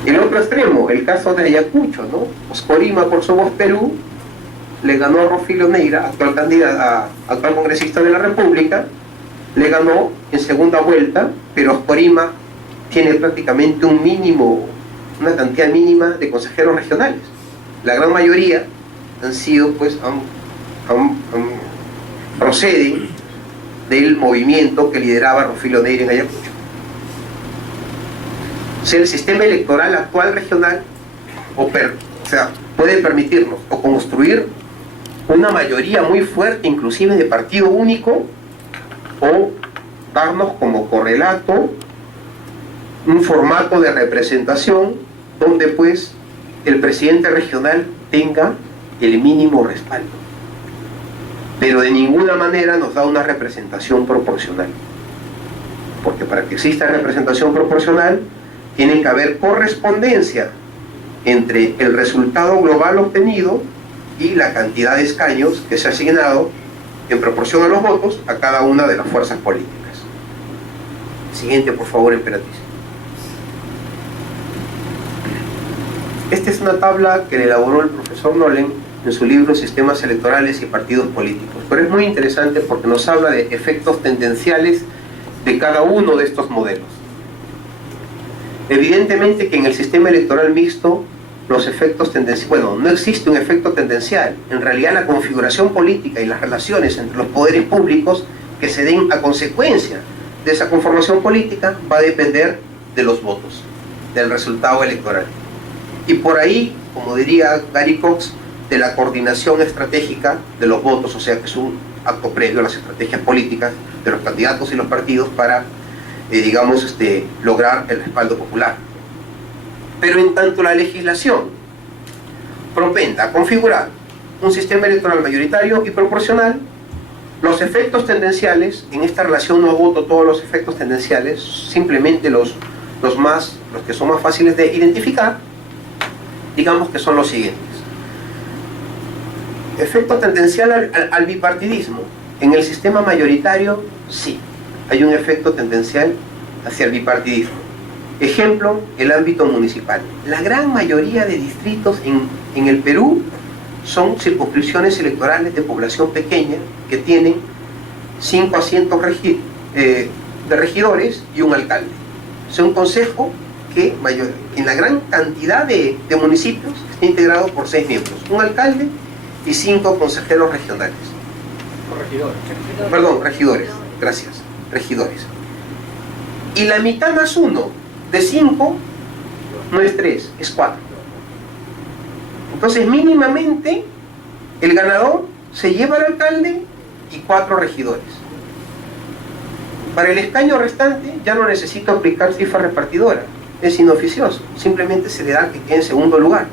El otro extremo, el caso de Ayacucho, ¿no? Oscorima, por su voz Perú, le ganó a Rofilio Neira, actual congresista de la República, le ganó en segunda vuelta, pero Oscorima tiene prácticamente una cantidad mínima de consejeros regionales. La gran mayoría han sido, pues, proceden del movimiento que lideraba Rofilio Neira en Ayacucho. O sea, el sistema electoral actual regional puede permitirnos o construir una mayoría muy fuerte, inclusive de partido único, o darnos como correlato un formato de representación donde, pues, el presidente regional tenga el mínimo respaldo, pero de ninguna manera nos da una representación proporcional, porque para que exista representación proporcional tiene que haber correspondencia entre el resultado global obtenido y la cantidad de escaños que se ha asignado en proporción a los votos a cada una de las fuerzas políticas. Siguiente, por favor, Emperatriz. Esta es una tabla que le elaboró el profesor Nolen en su libro Sistemas Electorales y Partidos Políticos, pero es muy interesante porque nos habla de efectos tendenciales de cada uno de estos modelos. Evidentemente que en el sistema electoral mixto los efectos tendenciales, no existe un efecto tendencial. En realidad la configuración política y las relaciones entre los poderes públicos que se den a consecuencia de esa conformación política va a depender de los votos, del resultado electoral. Y por ahí, como diría Gary Cox, de la coordinación estratégica de los votos, o sea que es un acto previo a las estrategias políticas de los candidatos y los partidos para, lograr el respaldo popular. Pero en tanto la legislación propenda a configurar un sistema electoral mayoritario y proporcional, los efectos tendenciales, en esta relación no voto todos los efectos tendenciales, simplemente los que son más fáciles de identificar, digamos que son los siguientes. Efecto tendencial al bipartidismo. En el sistema mayoritario, sí, hay un efecto tendencial hacia el bipartidismo. Ejemplo, el ámbito municipal. La gran mayoría de distritos en el Perú son circunscripciones electorales de población pequeña que tienen 5 asientos de regidores y un alcalde. Es un consejo que en la gran cantidad de municipios está integrado por 6 miembros, un alcalde y 5 consejeros regionales. Regidores, gracias, regidores. Y la mitad más 1 de 5 no es 3, es 4. Entonces mínimamente el ganador se lleva al alcalde y 4 regidores. Para el escaño restante ya no necesito aplicar cifra repartidora, es inoficioso, simplemente se le da que quede en segundo lugar.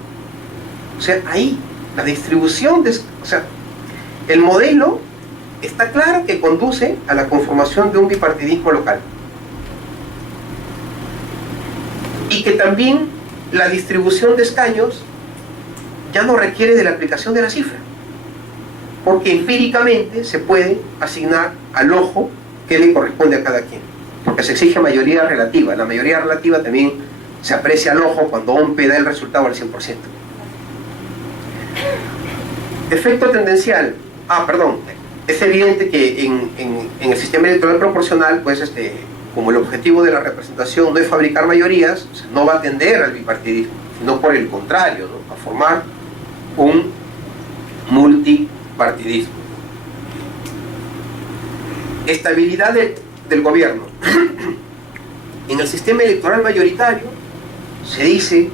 O sea, ahí la distribución, el modelo está claro que conduce a la conformación de un bipartidismo local. Y que también la distribución de escaños ya no requiere de la aplicación de la cifra, porque empíricamente se puede asignar al ojo que le corresponde a cada quien, porque se exige mayoría relativa. La mayoría relativa también se aprecia al ojo cuando OMPE da el resultado al 100%. Efecto tendencial. Es evidente que en el sistema electoral proporcional, pues como el objetivo de la representación no es fabricar mayorías, o sea, no va a tender al bipartidismo, sino por el contrario, ¿no?, a formar un multipartidismo. Estabilidad del gobierno. En el sistema electoral mayoritario se dice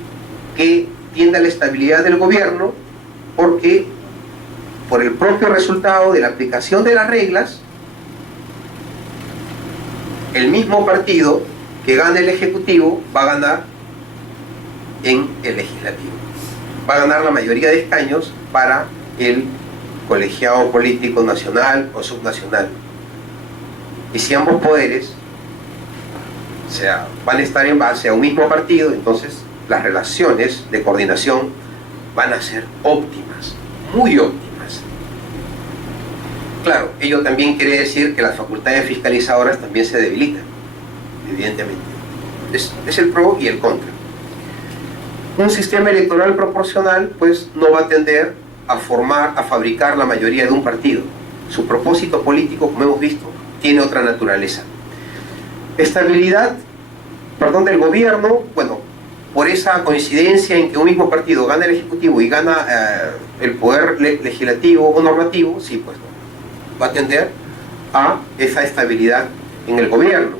que tiende a la estabilidad del gobierno porque por el propio resultado de la aplicación de las reglas, el mismo partido que gane el Ejecutivo va a ganar en el Legislativo. Va a ganar la mayoría de escaños para el colegiado político nacional o subnacional. Y si ambos poderes, o sea, van a estar en base a un mismo partido, entonces las relaciones de coordinación van a ser óptimas, muy óptimas. Claro, ello también quiere decir que las facultades fiscalizadoras también se debilitan, evidentemente. Es el pro y el contra. Un sistema electoral proporcional, pues, no va a tender a fabricar la mayoría de un partido. Su propósito político, como hemos visto, tiene otra naturaleza. Estabilidad, del gobierno, bueno, por esa coincidencia en que un mismo partido gana el Ejecutivo y gana el poder legislativo o normativo, sí, pues, va a tender a esa estabilidad en el gobierno,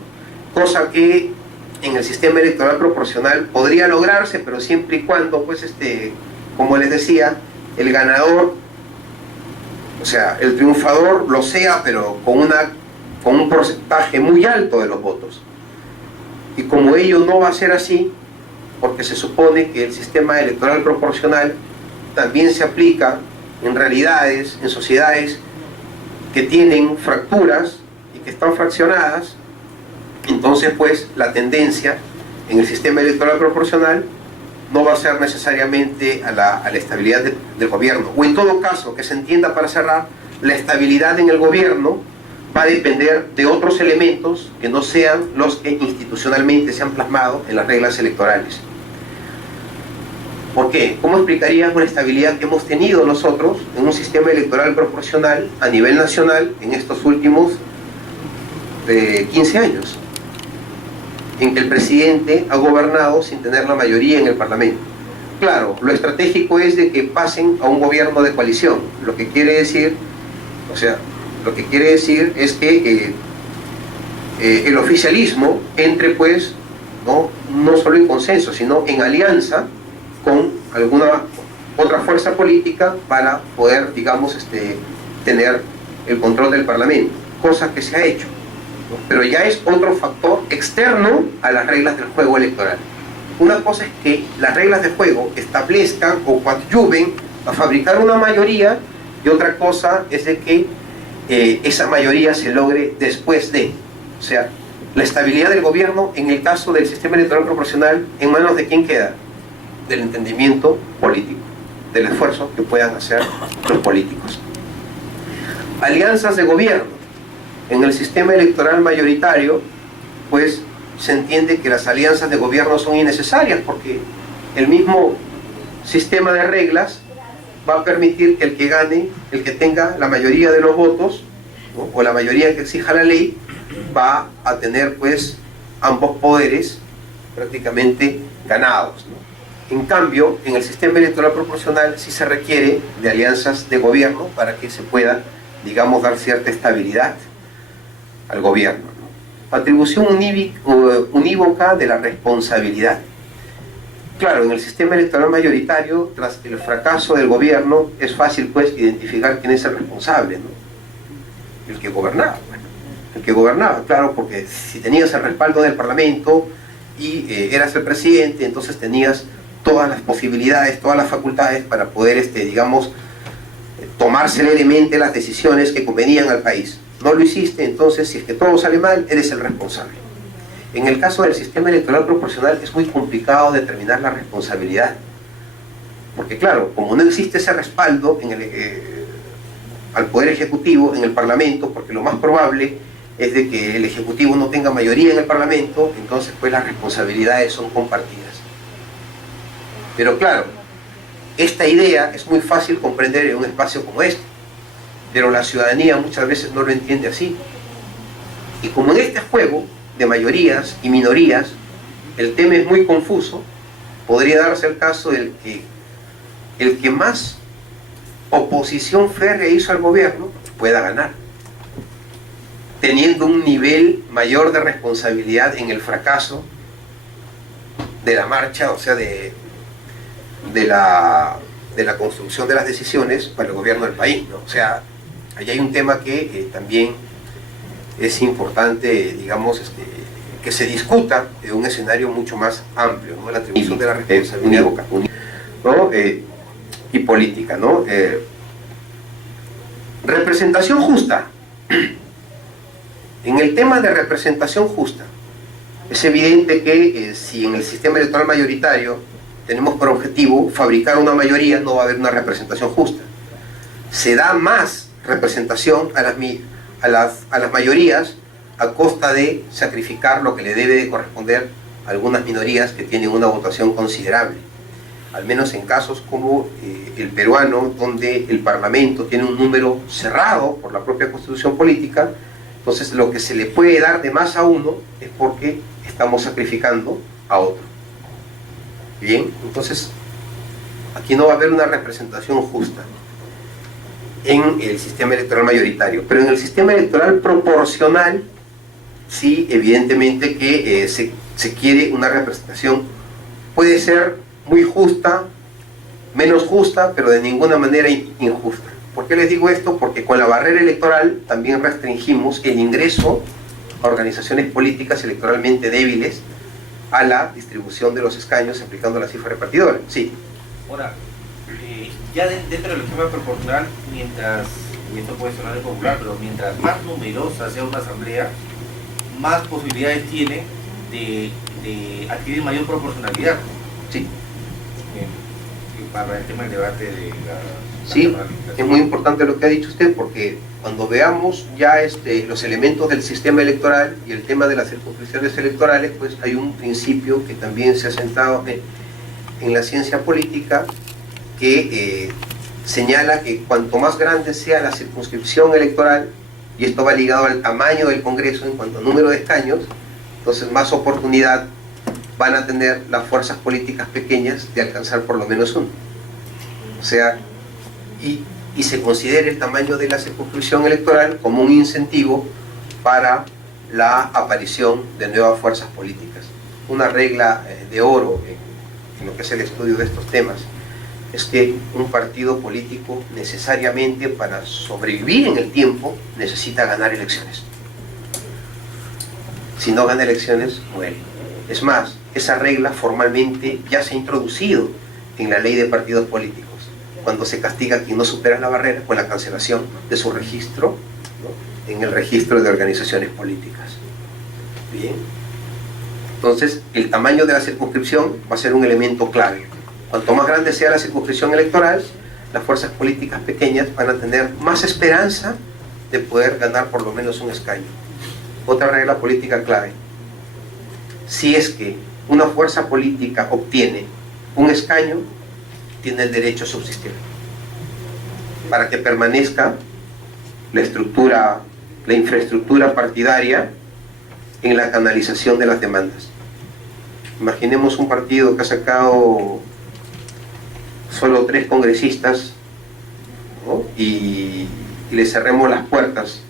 cosa que en el sistema electoral proporcional podría lograrse, pero siempre y cuando, pues, como les decía, el ganador, o sea, el triunfador lo sea, pero con un porcentaje muy alto de los votos. Y como ello no va a ser así, porque se supone que el sistema electoral proporcional también se aplica en realidades, en sociedades que tienen fracturas y que están fraccionadas, entonces, pues, la tendencia en el sistema electoral proporcional no va a ser necesariamente a la estabilidad del gobierno, o en todo caso, que se entienda, para cerrar, la estabilidad en el gobierno va a depender de otros elementos que no sean los que institucionalmente se han plasmado en las reglas electorales. ¿Por qué? ¿Cómo explicaríamos la estabilidad que hemos tenido nosotros en un sistema electoral proporcional a nivel nacional en estos últimos 15 años? En que el presidente ha gobernado sin tener la mayoría en el Parlamento. Claro, lo estratégico es de que pasen a un gobierno de coalición, lo que quiere decir, es que el oficialismo entre, pues, no solo en consenso, sino en alianza con alguna otra fuerza política para poder, digamos, tener el control del Parlamento, cosa que se ha hecho, ¿no? Pero ya es otro factor externo a las reglas del juego electoral. Una cosa es que las reglas de juego establezcan o coadyuven a fabricar una mayoría, y otra cosa es de que esa mayoría se logre después de, o sea, la estabilidad del gobierno en el caso del sistema electoral proporcional, ¿en manos de quién queda? Del entendimiento político, del esfuerzo que puedan hacer los políticos. Alianzas de gobierno. En el sistema electoral mayoritario, pues, se entiende que las alianzas de gobierno son innecesarias, porque el mismo sistema de reglas va a permitir que el que gane, el que tenga la mayoría de los votos, ¿no?, o la mayoría que exija la ley, va a tener, pues, ambos poderes prácticamente ganados, ¿no? En cambio, en el sistema electoral proporcional sí se requiere de alianzas de gobierno para que se pueda, digamos, dar cierta estabilidad al gobierno, ¿no? Atribución unívoca de la responsabilidad. Claro, en el sistema electoral mayoritario, tras el fracaso del gobierno, es fácil, pues, identificar quién es el responsable, ¿no? El que gobernaba, bueno, el que gobernaba, claro, porque si tenías el respaldo del Parlamento y eras el presidente, entonces tenías todas las posibilidades, todas las facultades para poder, digamos, tomar celeremente las decisiones que convenían al país. No lo hiciste, entonces, si es que todo sale mal, eres el responsable. En el caso del sistema electoral proporcional es muy complicado determinar la responsabilidad, porque claro, como no existe ese respaldo al Poder Ejecutivo en el Parlamento, porque lo más probable es de que el Ejecutivo no tenga mayoría en el Parlamento, entonces pues las responsabilidades son compartidas. Pero claro, esta idea es muy fácil comprender en un espacio como este, pero la ciudadanía muchas veces no lo entiende así. Y como en este juego de mayorías y minorías, el tema es muy confuso, podría darse el caso del que el que más oposición férrea hizo al gobierno pueda ganar, teniendo un nivel mayor de responsabilidad en el fracaso de la marcha, o sea, de la construcción de las decisiones para el gobierno del país, ¿no? O sea, ahí hay un tema que también es importante, digamos, que se discuta en un escenario mucho más amplio, ¿no? La atribución de la responsabilidad ¿no? Y política, ¿no? Representación justa. En el tema de representación justa, es evidente que si en el sistema electoral mayoritario tenemos por objetivo fabricar una mayoría, no va a haber una representación justa. Se da más representación a las mayorías a costa de sacrificar lo que le debe de corresponder a algunas minorías que tienen una votación considerable. Al menos en casos como el peruano, donde el Parlamento tiene un número cerrado por la propia Constitución política, entonces lo que se le puede dar de más a uno es porque estamos sacrificando a otro. Bien, entonces aquí no va a haber una representación justa en el sistema electoral mayoritario, pero en el sistema electoral proporcional sí, evidentemente que se quiere una representación, puede ser muy justa, menos justa, pero de ninguna manera injusta. ¿Por qué les digo esto? Porque con la barrera electoral también restringimos el ingreso a organizaciones políticas electoralmente débiles a la distribución de los escaños aplicando la cifra repartidora. Sí. Ahora, ya dentro del esquema proporcional, mientras, y esto puede sonar impopular, pero mientras más numerosa sea una asamblea, más posibilidades tiene de adquirir mayor proporcionalidad. Sí. Para el tema del debate de la... Sí, es muy importante lo que ha dicho usted, porque cuando veamos ya los elementos del sistema electoral y el tema de las circunscripciones electorales, pues hay un principio que también se ha sentado en la ciencia política, que señala que cuanto más grande sea la circunscripción electoral, y esto va ligado al tamaño del Congreso en cuanto a número de escaños, entonces más oportunidad van a tener las fuerzas políticas pequeñas de alcanzar por lo menos uno. O sea, y se considera el tamaño de la circunscripción electoral como un incentivo para la aparición de nuevas fuerzas políticas. Una regla de oro en lo que es el estudio de estos temas es que un partido político necesariamente, para sobrevivir en el tiempo, necesita ganar elecciones. Si no gana elecciones, muere. Es más, esa regla formalmente ya se ha introducido en la ley de partidos políticos, cuando se castiga a quien no supera la barrera con la cancelación de su registro, ¿no?, en el registro de organizaciones políticas. Bien. Entonces, el tamaño de la circunscripción va a ser un elemento clave. Cuanto más grande sea la circunscripción electoral, las fuerzas políticas pequeñas van a tener más esperanza de poder ganar por lo menos un escaño. Otra regla política clave: si es que una fuerza política obtiene un escaño, tiene el derecho a subsistir, para que permanezca la infraestructura partidaria en la canalización de las demandas. Imaginemos un partido que ha sacado solo 3 congresistas, ¿no?, y le cerremos las puertas,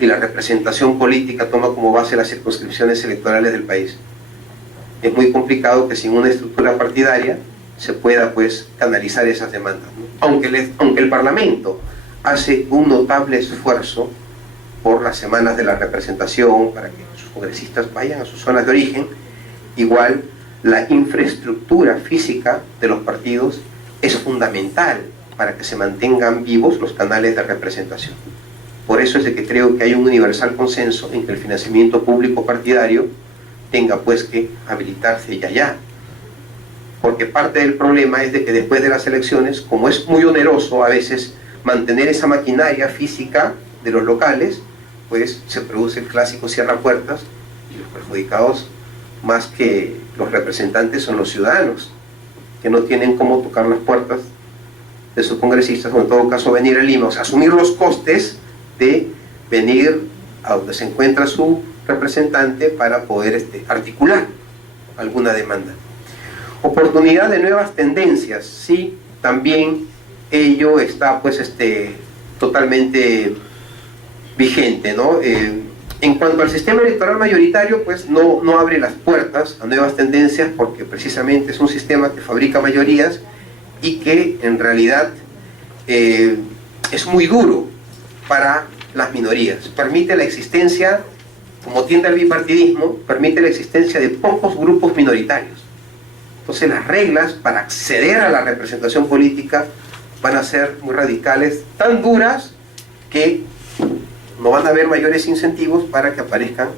y la representación política toma como base las circunscripciones electorales del país. Es muy complicado que sin una estructura partidaria se pueda, pues, canalizar esas demandas, ¿no? Aunque el Parlamento hace un notable esfuerzo por las semanas de la representación para que sus congresistas vayan a sus zonas de origen, igual la infraestructura física de los partidos es fundamental para que se mantengan vivos los canales de representación. Por eso es de que creo que hay un universal consenso en que el financiamiento público partidario tenga pues que habilitarse ya. Porque parte del problema es de que después de las elecciones, como es muy oneroso a veces mantener esa maquinaria física de los locales, pues se produce el clásico cierra-puertas y los perjudicados más que los representantes son los ciudadanos, que no tienen cómo tocar las puertas de sus congresistas, o en todo caso venir a Lima, o sea, asumir los costes de venir a donde se encuentra su representante para poder articular alguna demanda. Oportunidad de nuevas tendencias, sí, también ello está pues totalmente vigente, ¿no? En cuanto al sistema electoral mayoritario, pues no abre las puertas a nuevas tendencias, porque precisamente es un sistema que fabrica mayorías y que en realidad es muy duro para las minorías. Permite la existencia, como tiende al bipartidismo, permite la existencia de pocos grupos minoritarios. Entonces las reglas para acceder a la representación política van a ser muy radicales, tan duras que no van a haber mayores incentivos para que aparezcan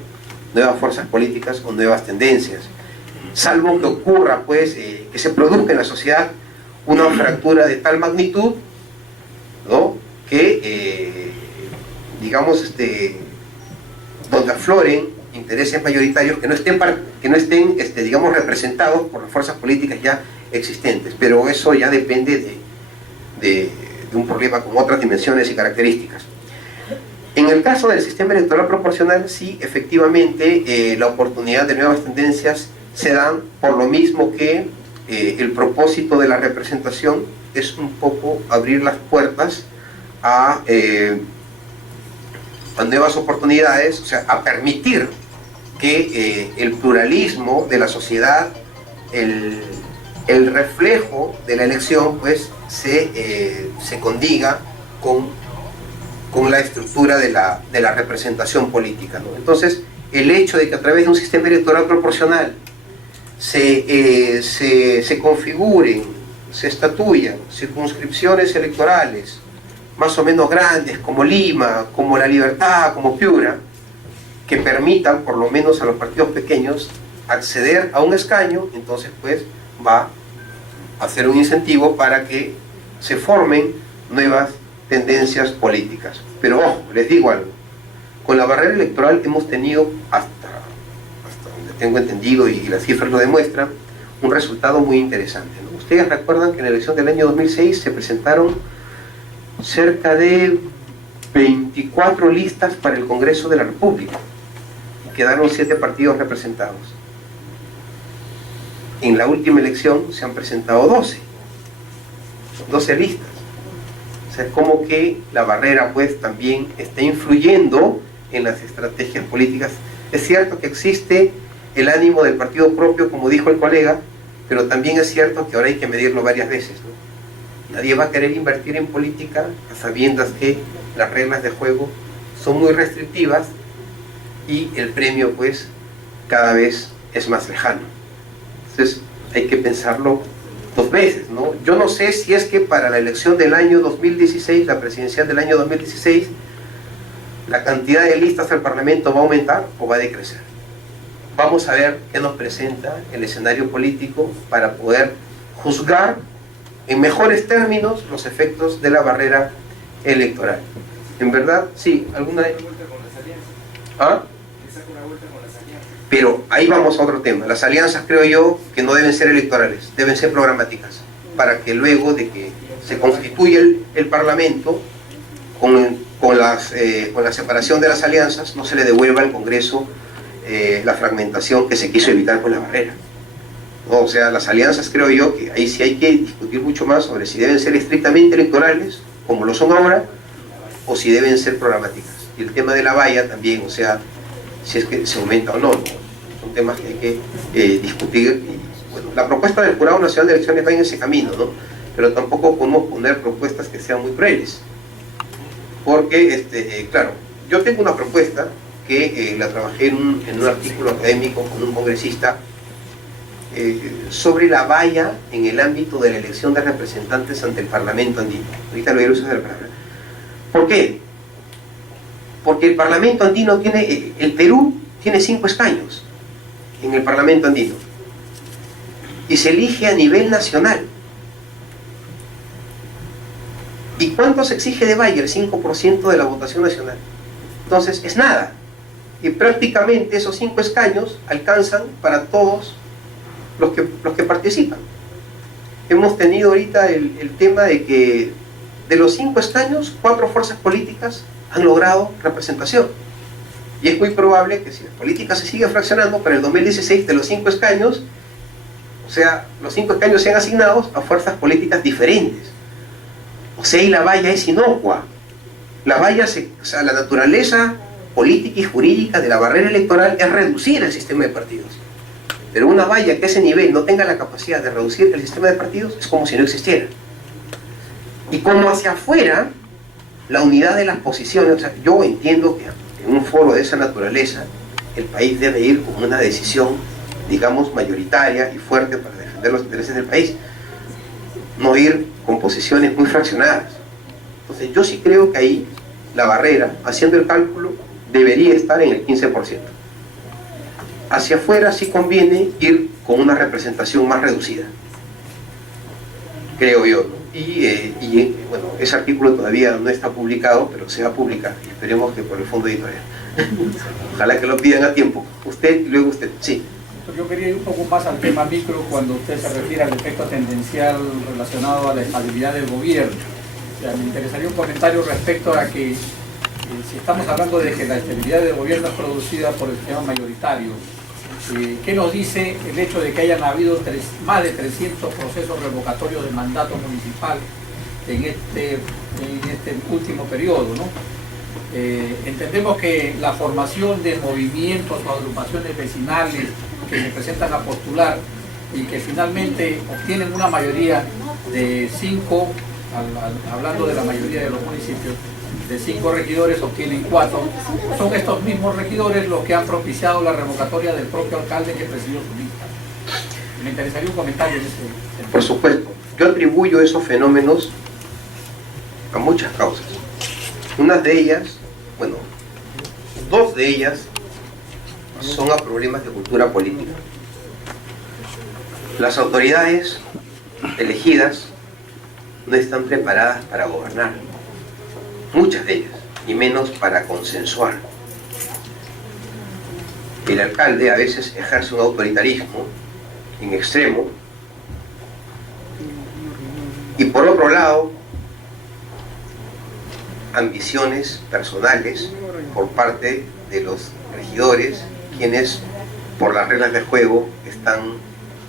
nuevas fuerzas políticas o nuevas tendencias, salvo que ocurra pues que se produzca en la sociedad una fractura de tal magnitud, ¿no?, que digamos donde afloren intereses mayoritarios que no estén digamos representados por las fuerzas políticas ya existentes, pero eso ya depende de un problema con otras dimensiones y características. En el caso del sistema electoral proporcional, sí, efectivamente, la oportunidad de nuevas tendencias se dan por lo mismo que el propósito de la representación es un poco abrir las puertas a nuevas oportunidades, o sea, a permitir que el pluralismo de la sociedad, el reflejo de la elección, pues se condiga con la estructura de la representación política, ¿no? Entonces, el hecho de que a través de un sistema electoral proporcional se configuren, se estatuyan circunscripciones electorales más o menos grandes, como Lima, como La Libertad, como Piura, que permitan por lo menos a los partidos pequeños acceder a un escaño, entonces pues va a ser un incentivo para que se formen nuevas tendencias políticas. Pero ojo, les digo algo, con la barrera electoral hemos tenido, hasta donde tengo entendido y las cifras lo demuestran, un resultado muy interesante, ¿no? Ustedes recuerdan que en la elección del año 2006 se presentaron cerca de 24 listas para el Congreso de la República y quedaron 7 partidos representados. En la última elección se han presentado 12 listas. O sea, como que la barrera pues también está influyendo en las estrategias políticas. Es cierto que existe el ánimo del partido propio, como dijo el colega, pero también es cierto que ahora hay que medirlo varias veces, ¿no? Nadie va a querer invertir en política a sabiendas que las reglas de juego son muy restrictivas y el premio pues cada vez es más lejano. Entonces hay que pensarlo 2 veces, ¿no? Yo no sé si es que para la elección del año 2016, la presidencial del año 2016, la cantidad de listas al Parlamento va a aumentar o va a decrecer. Vamos a ver qué nos presenta el escenario político para poder juzgar en mejores términos los efectos de la barrera electoral. En verdad, sí, alguna... ¿Ah? Pero ahí vamos a otro tema. Las alianzas, creo yo, que no deben ser electorales, deben ser programáticas, para que luego de que se constituya el Parlamento, con la separación de las alianzas, no se le devuelva al Congreso la fragmentación que se quiso evitar con la barrera. O sea, las alianzas, creo yo, que ahí sí hay que discutir mucho más sobre si deben ser estrictamente electorales, como lo son ahora, o si deben ser programáticas. Y el tema de la valla también, o sea, si es que se aumenta o no, ¿no? Son temas que hay que discutir. Y, bueno, la propuesta del Jurado Nacional de Elecciones va en ese camino, ¿no? Pero tampoco podemos poner propuestas que sean muy crueles. Porque, claro, yo tengo una propuesta que la trabajé en un artículo académico con un congresista sobre la valla en el ámbito de la elección de representantes ante el Parlamento andino. Ahorita lo voy a usar la palabra. ¿Por qué? Porque el Parlamento andino tiene, el Perú tiene 5 escaños en el Parlamento andino y se elige a nivel nacional. ¿Y cuánto se exige de Bayer? 5% de la votación nacional. Entonces es nada. Y prácticamente esos 5 escaños alcanzan para todos los que participan. Hemos tenido ahorita el tema de que de los 5 escaños, 4 fuerzas políticas han logrado representación. Y es muy probable que si la política se sigue fraccionando, para el 2016 de los 5 escaños, o sea, los 5 escaños sean asignados a fuerzas políticas diferentes. O sea, y la valla es inocua. La valla, o sea, la naturaleza política y jurídica de la barrera electoral es reducir el sistema de partidos. Pero una valla que a ese nivel no tenga la capacidad de reducir el sistema de partidos es como si no existiera. Y como hacia afuera, la unidad de las posiciones, o sea, yo entiendo que en un foro de esa naturaleza, el país debe ir con una decisión, digamos, mayoritaria y fuerte para defender los intereses del país. No ir con posiciones muy fraccionadas. Entonces yo sí creo que ahí la barrera, haciendo el cálculo, debería estar en el 15%. Hacia afuera sí conviene ir con una representación más reducida, creo yo, ¿no? Y bueno, ese artículo todavía no está publicado, pero se va a publicar, y esperemos que por el fondo editorial. Ojalá que lo pidan a tiempo. Usted y luego usted. Sí. Yo quería ir un poco más al tema micro cuando usted se refiere al efecto tendencial relacionado a la estabilidad del gobierno. O sea, me interesaría un comentario respecto a que si estamos hablando de que la estabilidad del gobierno es producida por el sistema mayoritario, ¿qué nos dice el hecho de que hayan habido más de 300 procesos revocatorios de mandato municipal en este último periodo, ¿no? Entendemos que la formación de movimientos o agrupaciones vecinales que se presentan a postular y que finalmente obtienen una mayoría de 5, hablando de la mayoría de los municipios, de 5 regidores obtienen 4, son estos mismos regidores los que han propiciado la revocatoria del propio alcalde que presidió su lista. Me interesaría un comentario en ese sentido. Por supuesto, yo atribuyo esos fenómenos a muchas causas. Unas de ellas, bueno, 2 de ellas son a problemas de cultura política. Las autoridades elegidas no están preparadas para gobernar, muchas de ellas, y menos para consensuar. El alcalde a veces ejerce un autoritarismo en extremo, y por otro lado, ambiciones personales por parte de los regidores, quienes por las reglas de juego están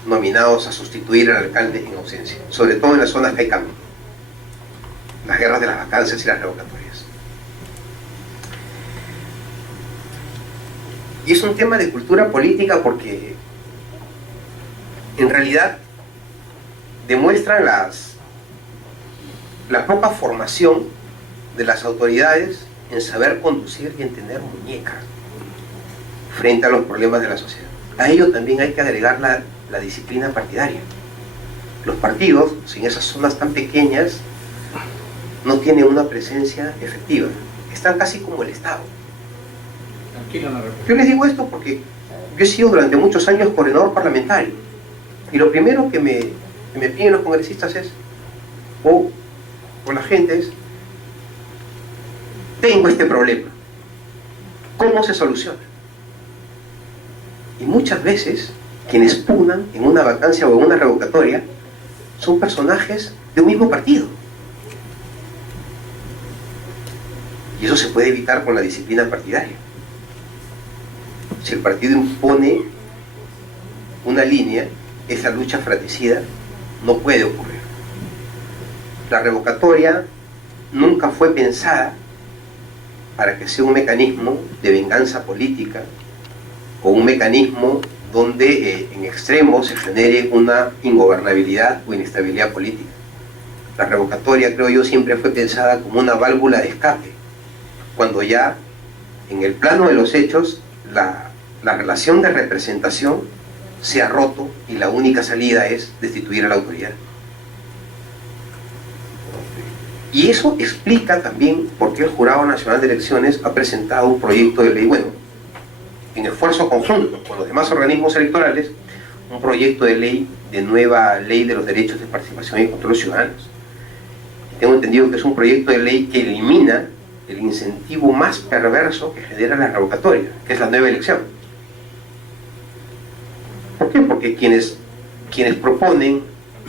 nominados a sustituir al alcalde en ausencia, sobre todo en las zonas que hay cambio, las guerras de las vacancias y las revocatorias. Y es un tema de cultura política porque en realidad demuestran la poca formación de las autoridades en saber conducir y en tener muñeca frente a los problemas de la sociedad. A ello también hay que agregar la disciplina partidaria. Los partidos, en esas zonas tan pequeñas, no tienen una presencia efectiva. Están casi como el Estado. Yo les digo esto porque yo he sido durante muchos años coordinador parlamentario. Y lo primero que me piden los congresistas es, o la gente es, tengo este problema, ¿cómo se soluciona? Y muchas veces quienes pugnan en una vacancia o en una revocatoria son personajes de un mismo partido. Y eso se puede evitar con la disciplina partidaria. Si el partido impone una línea, esa lucha fratricida no puede ocurrir. La revocatoria nunca fue pensada para que sea un mecanismo de venganza política o un mecanismo donde en extremo se genere una ingobernabilidad o inestabilidad política. La revocatoria, creo yo, siempre fue pensada como una válvula de escape, cuando ya en el plano de los hechos la relación de representación se ha roto y la única salida es destituir a la autoridad. Y eso explica también por qué el Jurado Nacional de Elecciones ha presentado un proyecto de ley. Bueno, en esfuerzo conjunto con los demás organismos electorales, un proyecto de ley, de nueva ley de los derechos de participación y control ciudadanos. Tengo entendido que es un proyecto de ley que elimina el incentivo más perverso que genera la revocatoria, que es la nueva elección. ¿Por qué? Porque quienes proponen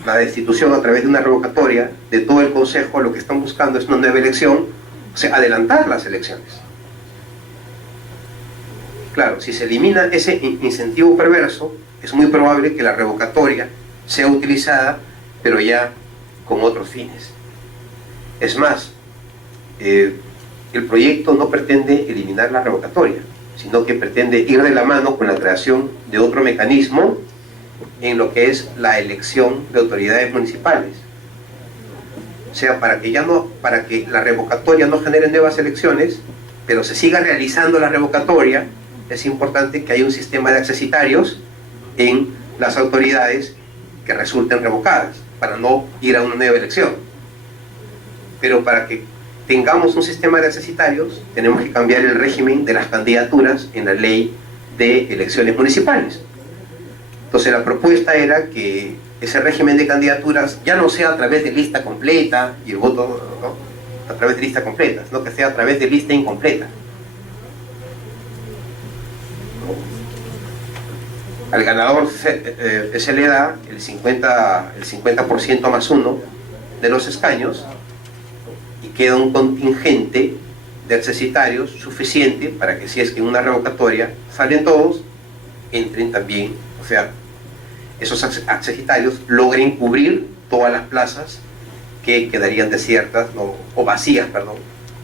la destitución a través de una revocatoria de todo el Consejo, lo que están buscando es una nueva elección, o sea, adelantar las elecciones. Claro, si se elimina ese incentivo perverso, es muy probable que la revocatoria sea utilizada, pero ya con otros fines. Es más, el proyecto no pretende eliminar la revocatoria, sino que pretende ir de la mano con la creación de otro mecanismo en lo que es la elección de autoridades municipales. O sea, para que la revocatoria no genere nuevas elecciones, pero se siga realizando la revocatoria, es importante que haya un sistema de accesitarios en las autoridades que resulten revocadas, para no ir a una nueva elección. Pero para que tengamos un sistema de accesitarios, tenemos que cambiar el régimen de las candidaturas en la ley de elecciones municipales. Entonces la propuesta era que ese régimen de candidaturas ya no sea a través de lista completa y el voto, ¿no?, a través de lista completa, sino que sea a través de lista incompleta. Al ganador se le da el 50% más 1 de los escaños y queda un contingente de accesitarios suficiente para que, si es que en una revocatoria salen todos, entren también, o sea, esos accesitarios logren cubrir todas las plazas que quedarían desiertas, ¿no?, o vacías, perdón,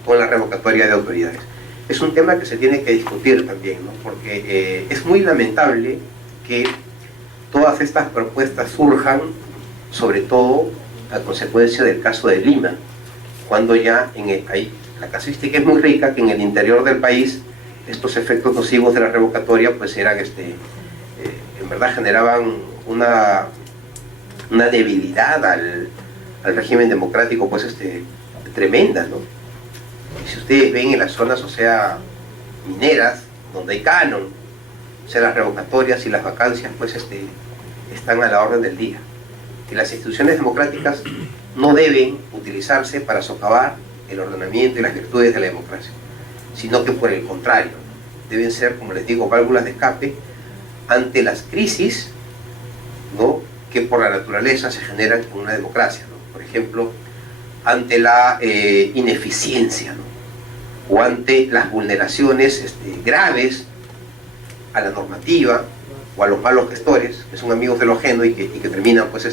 con la revocatoria de autoridades. Es un tema que se tiene que discutir también, ¿no?, porque es muy lamentable que todas estas propuestas surjan, sobre todo a consecuencia del caso de Lima, cuando ya la casuística es muy rica, que en el interior del país estos efectos nocivos de la revocatoria pues eran, en verdad generaban una debilidad al régimen democrático pues tremenda, ¿no? Y si ustedes ven en las zonas, o sea, mineras, donde hay canon, o sea, las revocatorias y las vacancias pues están a la orden del día. Y las instituciones democráticas no deben utilizarse para socavar el ordenamiento y las virtudes de la democracia, sino que por el contrario, deben ser, como les digo, válvulas de escape ante las crisis, ¿no?, que por la naturaleza se generan en una democracia, ¿no? Por ejemplo, ante la ineficiencia, ¿no?, o ante las vulneraciones graves a la normativa o a los malos gestores, que son amigos de lo ajeno y que terminan pues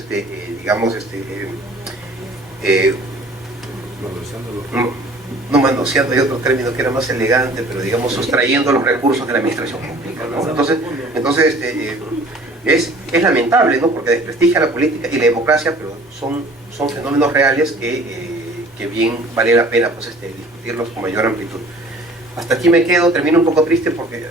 no manoseando, hay otro término que era más elegante, pero digamos sustrayendo los recursos de la administración pública, ¿no? Entonces es lamentable, ¿no?, porque desprestigia la política y la democracia, pero son fenómenos reales que bien vale la pena pues discutirlos con mayor amplitud. Hasta aquí me quedo, termino un poco triste porque